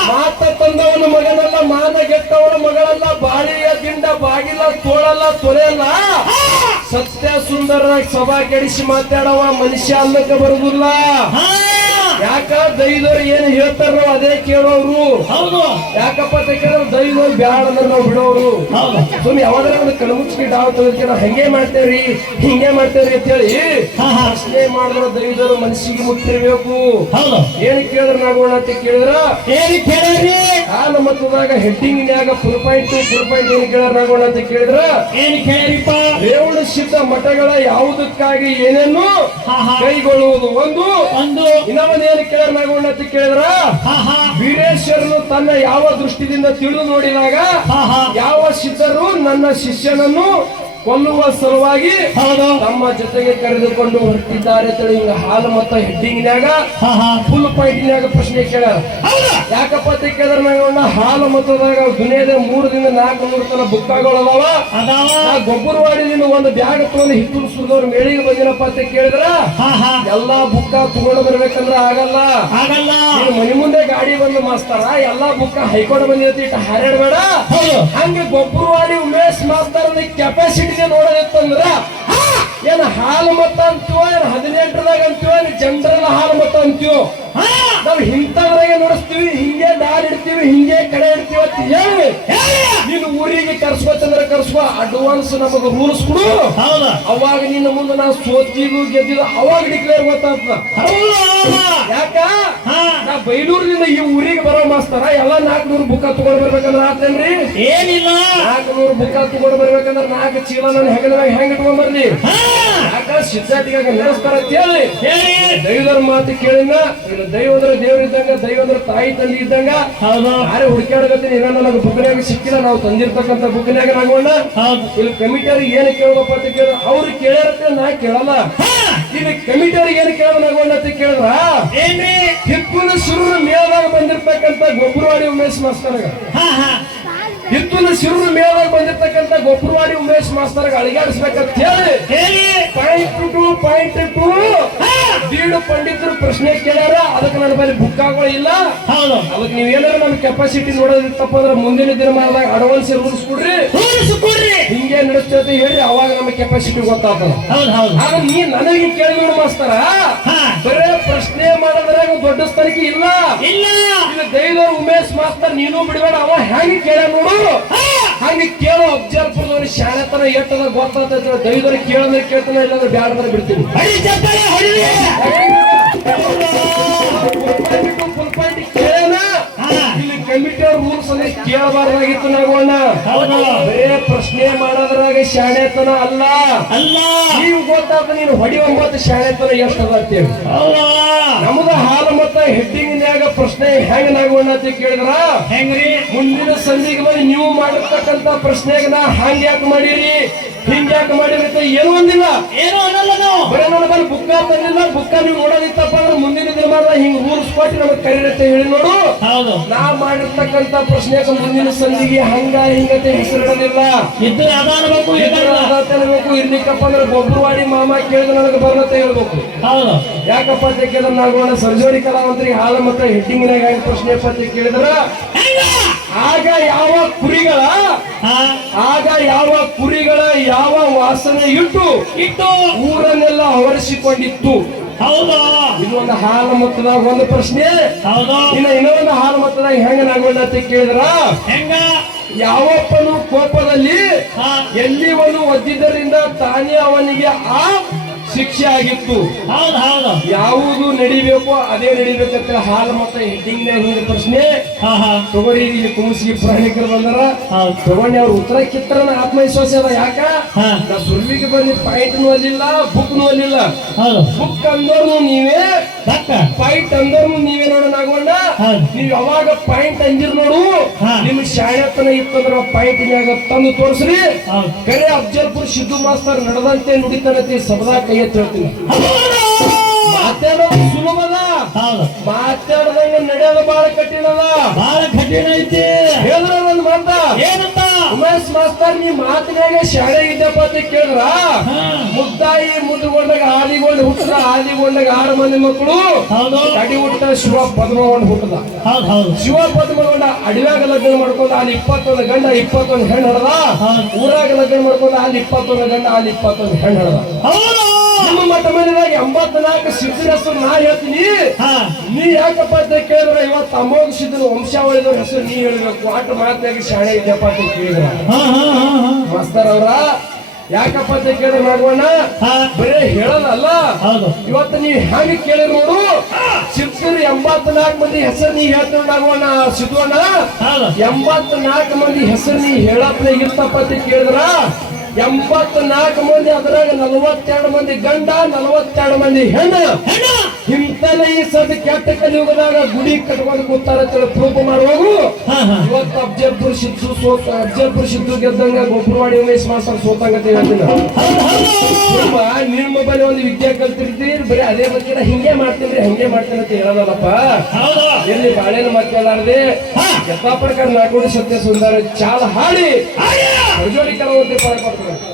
ಮಾತ ತಂದವನು ಮಗನಲ್ಲ ಮಾನಗೆಟ್ಟವಳ ಮಗಳಲ್ಲ. ಬಾಳಿಯ ದಿಂಡ ಬಾಗಿಲ ತೋಳಲ್ಲ ತೊರೆಯಲ್ಲ ಸತ್ಯ ಸುಂದರ ಸಭಾ ಕೆಡಿಸಿ ಮಾತಾಡವ ಮನುಷ್ಯ ಅಲ್ಲಕ್ಕೆ ಬರುದಿಲ್ಲ ಹಾ. ಯಾಕ ದೈದವ್ರು ಏನ್ ಹೇಳ್ತಾರೋ ಅದೇ ಕೇಳೋರು. ಹೌದು. ಯಾಕಪ್ಪ ಅಂತ ಕೇಳಿದ್ರೆ ದೈದವ್ರು ಬ್ಯಾಡ ಅಂದ್ರೆ ನಾವು ಬಿಡೋರು. ಹೌದು. ಸುಮ್ಮನೆ ಯಾವಾಗಾರ ಒಂದು ಕಣ್ಮುಚ್ಚಿಗೆ ಡಾವ್ ತೆಗೆದಕ್ಕೆ ನಾವು ಹಂಗೆ ಮಾಡ್ತೇವ್ರಿ? ಹಿಂಗೆ ಮಾಡ್ತೇವ್ರಿ ಅಂತ ಹೇಳಿ ಪ್ರಶ್ನೆ ಮಾಡಿದ್ರೆ ದೈವದವರು ಮನಸ್ಸಿಗೆ ಮುಟ್ಟಿರ್ಬೇಕು. ಏನ್ ಕೇಳಿದ್ರ ನಾಗೋಣ ಅಂತ ಕೇಳಿದ್ರ? ಆ ನಮ್ಮ ಹಾಲು ಹೆಡ್ಡಿಂಗ್ ಹೆಡ್ಡಿಂಗ್ನ್ಯಾಗ ಫುಲ್ ಪಾಯಿಂಟ್ ಫುಲ್ ಪಾಯಿಂಟ್ ಏನ್ ಕೇಳಿದ್ರ ನಾಗೋಣ ಅಂತ ಕೇಳಿದ್ರ? ಏನ್ ಕೇಳಿಪ್ಪ ರೇವಣ ಸಿದ್ಧ ಮಠಗಳ ಯಾವುದಕ್ಕಾಗಿ ಏನೇನು. ಕೈಗೊಳ್ಳುವುದು? ಒಂದು. ಒಂದು. ಇನ್ನೊಂದು ಏನು ಕೇಳ್ಯಾರ ನಾಗೋಣ ಅಂತ ಕೇಳಿದ್ರ? ವೀರೇಶ್ವರನು ತನ್ನ ಯಾವ ದೃಷ್ಟಿದಿಂದ ತಿಳಿದು ನೋಡಿದಾಗ ಯಾವ ಸಿದ್ಧರು ನನ್ನ ಶಿಷ್ಯನನ್ನು ಕೊಲ್ಲುವ ಸಲುವಾಗಿ ನಮ್ಮ ತಮ್ಮ ಜೊತೆಗೆ ಕರೆದುಕೊಂಡು ಹೊರಟಿದ್ದಾರೆ ಅಂತೇಳಿ ಹಿಂಗ ಹಾಲು ಮತ್ತ ಹೆಡ್ಡಿಂಗ್ನ್ಯಾಗ ಫುಲ್ ಪಾಯಿಂಟ್ನ್ಯಾಗ ಪ್ರಶ್ನೆ ಕೇಳ. ಯಾಕಪ್ಪ ಅಂತ ಕೇಳಿದ್ರ ಹಾಲು ಮತದಾಗ ದುನಿಯಾದ ಮೂರರಿಂದ ನಾಲ್ಕು ನೂರು ತನ ಬುಕ್ಕಾಗಳದಾವ ಅದಾವ. ಗೊಬ್ಬರವಾಡಿದಿಂದ ಒಂದು ಬ್ಯಾಗ್ ತಗೊಂಡು ಹಿತ್ತಲು ಸುರಿದವ್ರ ಮೇಳಿಗೆ ಬಂದಿನಪ್ಪ ಅಂತ ಕೇಳಿದ್ರ ಎಲ್ಲಾ ಬುಕ್ಕ ತಗೊಂಡು ಬರ್ಬೇಕಂದ್ರ ಆಗಲ್ಲ. ಮನೆ ಮುಂದೆ ಗಾಡಿ ಬಂದು ಮಾಸ್ತಾರ ಎಲ್ಲಾ ಬುಕ್ಕ ಹೈಕೋರ್ಟ್ ಬಂದಿರ್ತಿ ಇಟ್ಟು ಹಾರಾಡ್ಬೇಡ. ಹಂಗೆ ಗೊಬ್ಬರವಾಡಿ ಉಮೇಶ್ ಮಾಸ್ತಾರ ಕೆಪಾಸಿಟಿಗೆ ನೋಡೋದಿತ್ತಂದ್ರ ಏನ್ ಹಾಲು ಮತ ಅಂತೀವೋ, ಏನ್ ಹದಿನೆಂಟರದಾಗ ಅಂತೀವೋ, ಏನ್ ಜನರಲ್ಲ ಹಾಲು ಮತ ಅಂತೀವೋ? ನಾವು ಇಂಥದ್ರಾಗೆ ನಡೆಸ್ತೀವಿ, ಹಿಂಗೆ ದಾರಿ ಇಡ್ತೀವಿ, ಹಿಂಗೆ ಕಡೆ ಇಡ್ತೀವಿ ಅಂತ ಹೇಳಿ. ಊರಿಗೆ ಚಂದ್ರ ಕರ್ಸ್ಕೊ ಅಡ್ವಾನ್ಸ್ ನಮಗೆ ರೂಲ್ಸ್ ಕೊಡು. ಹೌದಾ? ಅವಾಗ ನಿನ್ನ ಮುಂದೆ ನಾವು ಸೋತಿದ್ದು ಗೆದ್ದಿದ್ದು ಅವಾಗ ಡಿಕ್ಲೇರ್ ಗೊತ್ತಾಗ್ತದ ಯಾಕ? ಹಾ. ನಾ ಬೈಲೂರಿನಿಂದ ಈ ಊರಿಗೆ ಬರೋ ಮಾಸ್ತರ ಎಲ್ಲ ನಾಲ್ಕುನೂರು ಬುಕ್ಕ ತಗೊಂಡ್ ಬರ್ಬೇಕಂದ್ರ ಆತೇನ್ರಿ ಏನಿಲ್ಲ. ನಾಲ್ಕುನೂರು ಬುಕ್ಕ ತಗೊಂಡ್ ಬರ್ಬೇಕಂದ್ರೆ ನಾಲ್ಕು ಚೀಲ ನನ್ನ ಹೆಗಲಾಗ ಹೆಂಗ್ ಇಟ್ಕೊಂಡ್ ಬರ್ಲಿ? ಸಿದ್ಧಾಟಿಗಾಗ ನಡೆಸ್ತಾರ ಅಂತ ಹೇಳಿ. ಹೇಳಿ. ದೈವದರ ಮಾತು ಕೇಳಿನ ಇಲ್ಲ ದೈವದ್ರ ದೇವರಿದ್ದಂಗ ದೈವದ್ರ ತಾಯಿ ತಂದೆ ಇದ್ದಂಗ? ಯಾರೇ ಹುಡುಕಾಡಕತ್ತೀನಿ ಏನೋ ನನಗೆ ಬುಕ್ನ್ಯಾಗ ಸಿಕ್ಕಿಲ್ಲ ನಾವು ತಂದಿರ್ತಕ್ಕಂಥ ಬುಕ್ನ್ಯಾಗ ನಾಗೋಣ ಇಲ್ಲಿ ಕಮಿಟಿಯವ್ರಿಗೆ ಏನು ಕೇಳಬೇಕಪ್ಪ ಅಂತ ಕೇಳಿದ್ರೆ ಅವ್ರು ಕೇಳ್ಯಾರಂತ ನಾ ಕೇಳಲ್ಲ. ಇಲ್ಲಿ ಕಮಿಟಿಯವ್ರಿಗೆ ಏನು ಕೇಳೋಣ ನಾಗೋಣ ಅಂತ ಕೇಳಿದ್ರ? ಹಿಪ್ಪುನ ಶಿರೂರು ಮೇಳದಾಗ ಬಂದಿರ್ತಕ್ಕಂಥ ಗೊಬ್ಬರವಾಡಿ ಉಮೇಶ್ ಮಾಸ್ತರ್ಗ ಹಾ ಸಿರು ಮೇಲೆ ಬಂದಿರತಕ್ಕಂತ ಗೊಬ್ಬರವಾಡಿ ಉಮೇಶ್ ಮಾಸ್ತರ್ ಅಳಿಗಾಡಿಸ್ಬೇಕಂತ ಹೇಳಿ ಹೇಳಿ. Point two point two. ದೀಡು ಪಂಡಿತರು ಪ್ರಶ್ನೆ ಕೇಳ್ಯಾರ ಅದಕ್ಕೆ ನನ್ನ ಬಳಿ ಬುಕ್ಕಾಗಳು ಇಲ್ಲ. ಹೌದು. ಅದಕ್ಕೆ ಏನಾರ ನಮ್ಮ ಕೆಪಾಸಿಟಿ ನೋಡೋದಿತ್ತಪ್ಪ ಅಂದ್ರೆ ಮುಂದಿನ ದಿನಮಾನದಾಗ ಅಡ್ವಾನ್ಸ್ ರೂಲ್ಸ್ ಕೊಡ್ರಿ. ಹಿಂಗೆ ನಡೆಸ್ತೈತೆ ಹೇಳಿ ಅವಾಗ ನಮ್ಮ ಕೆಪಾಸಿಟಿ ಗೊತ್ತಾಗ್ತದ. ಹೌದು ಹೌದು. ಆದ್ರೆ ನೀ ನನಗೆ ಕೇಳಿ ನೋಡು ಮಾಸ್ತರ. ಬರೇ ಪ್ರಶ್ನೆ ಮಾಡೋದ್ರಾಗ ದೊಡ್ಡ ಸ್ಥಳಕ್ಕೆ ಇಲ್ಲ. ಇಲ್ಲ. ಈಗ ದೈವ ಉಮೇಶ್ ಮಾಸ್ತರ್ ನೀನು ಬಿಡಬೇಡ. ಅವ ಹೆಂಗ್ ಕೇಳ ನೋಡು. ಹಂಗೆ ಕೇಳೋ ಶಾಲೆ ತರ ಎಟ್ಟದ ಗೊತ್ತಾಗ್ತೈತೆ ದೈವರು ಕೇಳಂದ್ರೆ ಕೇಳ್ತಾನೆ ಇಲ್ಲಾಂದ್ರೆ ಬ್ಯಾಡಂದ್ರೆ ಬಿಡ್ತೀನಿ. ಇಲ್ಲಿ ಅವ್ರ ರೂಲ್ಸ್ ಅಲ್ಲಿ ಕೇಳಬಾರ್ದಾಗಿತ್ತು ನಾಗೋಣ ಬರೇ ಪ್ರಶ್ನೆ ಮಾಡೋದ್ರಾಗ ಶಾಣೆತನ ಅಲ್ಲ. ಅಲ್ಲ. ನೀವು ಗೊತ್ತಾದ ನೀನು ಹೊಡಿ ಒಂಬತ್ತು ಶಾಣೆತನ ಎಷ್ಟು ಅದಾಗ್ತೇವೆ ನಮ್ದ ಹಾಲು ಮತ್ತ ಹೆಡ್ಡಿಂಗ್ನ್ಯಾಗ ಪ್ರಶ್ನೆ ಹೆಂಗ್ ನಾಗೋಣ ಅಂತ ಕೇಳಿದ್ರ? ಹೆಂಗ್ರಿ? ಮುಂದಿನ ಸಂಧಿಗೆ ಬಂದು ನೀವು ಮಾಡಿರ್ತಕ್ಕಂತ ಪ್ರಶ್ನೆಗ ನಾ ಹಂಗ್ ಯಾಕೆ ಮಾಡಿರಿ? ಹಿಂಗ್ ಯಾಕೆ ಏನು ಅಂತ ಏನೂ ಅನ್ನಲ್ಲ ನಾವು. ಬರೀ ನೋಡಿ ಬುಕ್ಕ ತಂದಿಲ್ಲ ಬುಕ್ಕ ನೀವು ನೋಡೋದಿತ್ತಪ್ಪ ಅಂದ್ರೆ ಮುಂದಿನ ದಿನಮಾನ ಹಿಂಗ್ ರೂಲ್ಸ್ ಕೊಟ್ಟು ನಮಗೆ ಕರೀರತ್ತೆ ಹೇಳಿ ನೋಡು. ಹೌದು. ನಾ ಮಾಡಿರ್ತಕ್ಕಂತ ಪ್ರಶ್ನೆ ಮುಂದಿನ ಸಂಧಿಗೆ ಹಂಗ ಹಿಂಗತೆ ಹೆಸರಿಡೋದಿಲ್ಲ ಬಂದಿಲ್ಲ ಅದಾನಬೇಕು ಇರ್ಲಿಕ್ಕಪ್ಪ ಅಂದ್ರೆ ಗೊಬ್ಬರವಾಡಿ ಮಾಮ ಕೇಳಿದ್ರೆ ನನಗೆ ಬರ್ಲತ್ತೆ ಹೇಳ್ಬೇಕು. ಹೌದು. ಯಾಕಪ್ಪ ಅಂತ ಕೇಳಿದ್ರೆ ನಾವು ಸರ್ಜೋರಿ ಕಲಾವಂತರಿಗೆ ಹಾಲ ಮತ್ತೆ ಹೆಡ್ಡಿಂಗ್ನಾಗ ಹೆಂಗ್ ಪ್ರಶ್ನೆ ಅಂತ ಕೇಳಿದ್ರ. ಆಗ ಯಾವ ಕುರಿಗಳ ಆಗ ಯಾವ ಕುರಿಗಳ ಯಾವ ವಾಸನೆ ಇಟ್ಟು ಇಟ್ಟು. ಊರನ್ನೆಲ್ಲ ಆವರಿಸಿಕೊಂಡಿತ್ತು? ಹೌದಾ. ಇದು ಒಂದು ಹಾಲ ಮತದಾಗ ಒಂದು ಪ್ರಶ್ನೆ. ಹೌದು. ಇನ್ನ ಇನ್ನೊಂದು ಹಾಲ ಮತದಾಗ ಹೆಂಗ ನಾಗೋಣ ಅಂತ ಕೇಳಿದ್ರ? ಹೆಂಗ? ಯಾವಪ್ಪನು ಕೋಪದಲ್ಲಿ ಎಲ್ಲಿ ಎಲ್ಲಿವನು ಒದ್ದಿದ್ದರಿಂದ ತಾನೇ ಅವನಿಗೆ ಆ ಶಿಕ್ಷೆ ಆಗಿತ್ತು. ಹೌದು ಹೌದು ಯಾವುದು ನಡಿಬೇಕು ಅದೇ ನಡಿಬೇಕಂತ ಹಾಲು ಮತ್ತ ಹೆಡ್ಡಿಂಗ್ ಒಂದು ಪ್ರಶ್ನೆ. ಹಾ ಹಾ. ತಗೋರಿ ಇಲ್ಲಿ ಪ್ರಯಾಣಿಕರು ಬಂದಾರ. ತಗೊಂಡಿ ಅವ್ರ ಉತ್ತರ ಕಿತ್ತರನ ಆತ್ಮವಿಶ್ವಾಸ ಅದ. ಯಾಕ? ಸುರ್ವಿಗೆ ಬಂದಿ ಪಾಯಿಂಟ್ ಓದಿಲ್ಲ ಬುಕ್ ಓದಿಲ್ಲ ಬುಕ್ ಅಂದೋರ್ನು ನೀವೇ ಪಾಯಿಂಟ್ ಅಂದೋರ್ನು ನೀವೇ ನೋಡೋಣ ಆಗೋಣ. ಹೌದು. ನೀವ್ ಯಾವಾಗ ಪಾಯಿಂಟ್ ಅಂದಿರ್ ನೋಡು. ನಿಮ್ ಶಾಣೆತನ ಇತ್ತಂದ್ರ ಪಾಯಿಂಟ್ ತಂದು ತೋರಿಸ್ರಿ. ಕರೆ ಅಫ್ಜಲ್ಪುರ್ ಸಿದ್ದು ಮಾಸ್ತರ್ ನಡೆದಂತೆ ನುಡಿತಾರತಿ ಸಬದಾ ಕೈ ಎತ್ತಿ ಹೇಳ್ತೀನಿ. ಮಾತಾಡೋದು ಸುಲಭದ. ಮಾತಾಡ್ದಂಗ ನಡೆಯೋದು ಬಹಳ ಕಠಿಣದ. ಬಹಳ ಕಠಿಣ ಐತಿ. ಹೇಳಿದ್ರ ಒಂದ್ ಮಾತ. ಏನಂತ? ಉಮೇಶ್ ಮಾಸ್ತರ್ ನೀ ಮಾತಿನಾಗೆ ಶಾಣೆ ಇದ್ದಪ್ಪ ಅಂತ ಕೇಳಿದ್ರ? ಮುದ್ದಾಯಿ ಮುದ್ದುಗೊಂಡಾಗ ಆದಿಗೊಂಡು ಹುಟ್ಟದ ಆದಿಗೊಂಡಾಗ ಆರು ಮಂದಿ ಮಕ್ಕಳು. ತಡಿ ಹುಟ್ಟ ಶಿವ ಪದ್ಮಗೊಂಡು ಹುಟ್ಟದ. ಶಿವ ಪದ್ಮಗೊಂಡ ಅಡಿಯಾಗ ಲಗ್ನ ಮಾಡ್ಕೊಂಡು ಅಲ್ಲಿ ಇಪ್ಪತ್ತೊಂದು ಗಂಡ ಇಪ್ಪತ್ತೊಂದು ಹೆಣ್ಣು ಹಡದ. ಊರಾಗ ಲಗ್ನ ಮಾಡ್ಕೊಂಡು ಅಲ್ಲಿ ಇಪ್ಪತ್ತೊಂದು ಗಂಡ ಅಲ್ಲಿ ಇಪ್ಪತ್ತೊಂದು ಹೆಣ್ಣು ಹಡದ. ನಿಮ್ಮ ಮತ ಮನೆದಾಗ ಎಂಬತ್ನಾಲ್ಕು ಸಿದ್ಧರ ಹೆಸರು ನಾ ಹೇಳ್ತೀನಿ. ಹಾ. ನೀ ಯಾಕಪ್ಪ ಅಂತ ಕೇಳಿದ್ರೆ? ಇವತ್ತು ಅಮೋಘ ಸಿದ್ಧನ ವಂಶಾವಳಿದವ್ರ ಹೆಸರು ನೀ ಹೇಳ್ಬೇಕು. ಆಟ ಮಾತಿನಾಗ ಶಾಣೆ ಇದೆಯಪ್ಪ ಅಂತ ಕೇಳಿದ್ರ. ಹಾ ಹಾ ಹಾ ಹಾ. ಮಾಸ್ತರ್ ಅವ್ರ ಯಾಕಪ್ಪ ಅಂತ ಕೇಳಿದ್ರೆ ನಾಗವಣ್ಣ ಹಾ. ಬರೇ ಹೇಳಲ್ಲ ಇವತ್ತು ನೀ ಹೆಂಗೆ ಕೇಳಿ ನೋಡು? ಸಿದ್ಧರು ಎಂಬತ್ನಾಲ್ಕು ಮಂದಿ ಹೆಸರು ನೀ ಹೇಳ್ತೀವಿ ನಾಗವಣ್ಣ ಸಿದ್ಧವಣ್ಣ. ಎಂಬತ್ನಾಲ್ಕು ಮಂದಿ ಹೆಸರು ನೀ ಹೇಳಪ್ಲೆ ಇರ್ತಪ್ಪ ಅಂತ ಕೇಳಿದ್ರ? ಎಂಬತ್ನಾಲ್ಕು ಮಂದಿ ಅದ್ರಾಗ ನಲವತ್ತೆರಡು ಮಂದಿ ಗಂಡ ನಲವತ್ತೆರಡು ಮಂದಿ ಹೆಣ್ಣು. ಇಂತಲ್ಲ ಈ ಸದ್ ಕೆಟ್ಟ ಕಲಿಯುಗದಾಗ ಗುಡಿ ಕಟ್ಕೊಂಡು ಕೂತಾರ ಅಂತೇಳಿ ಪ್ರೂಫ್ ಮಾಡುವಾಗ. ಇವತ್ತು ಅಬ್ಜರ್ಪುರ್ ಸಿದ್ದು ಸೋತ ಅಬ್ಜರ್ಪುರ್ ಸಿದ್ದು ಗೆದ್ದಂಗ ಗೊಬ್ಬರವಾಡಿ ಉಮೇಶ್ ಮಾಸ್ತರ್ ಸೋತಂಗ ನಿಮ್ಮ ಬಳಿ ಒಂದು ವಿದ್ಯೆ ಕಲ್ತಿರ್ತೀರಿ ಬರೀ ಅದೇ ಬಗ್ಗೆ ಹಿಂಗೆ ಮಾಡ್ತೀನಿ ಹಂಗೆ ಮಾಡ್ತೀನಿ ಅಂತ ಹೇಳೋದಲ್ಲಪ್ಪ. ಎಲ್ಲಿ ಬಾಳೆನ ಮಾತಾಡಾರ್ದೆ ಯಥಾ ಪ್ರಕಾರ ನಾಲ್ಕು ಸತ್ಯ ಸುಂದರ ಚಾಲ ಹಾಡಿ. Pues yo ahorita lo voy a para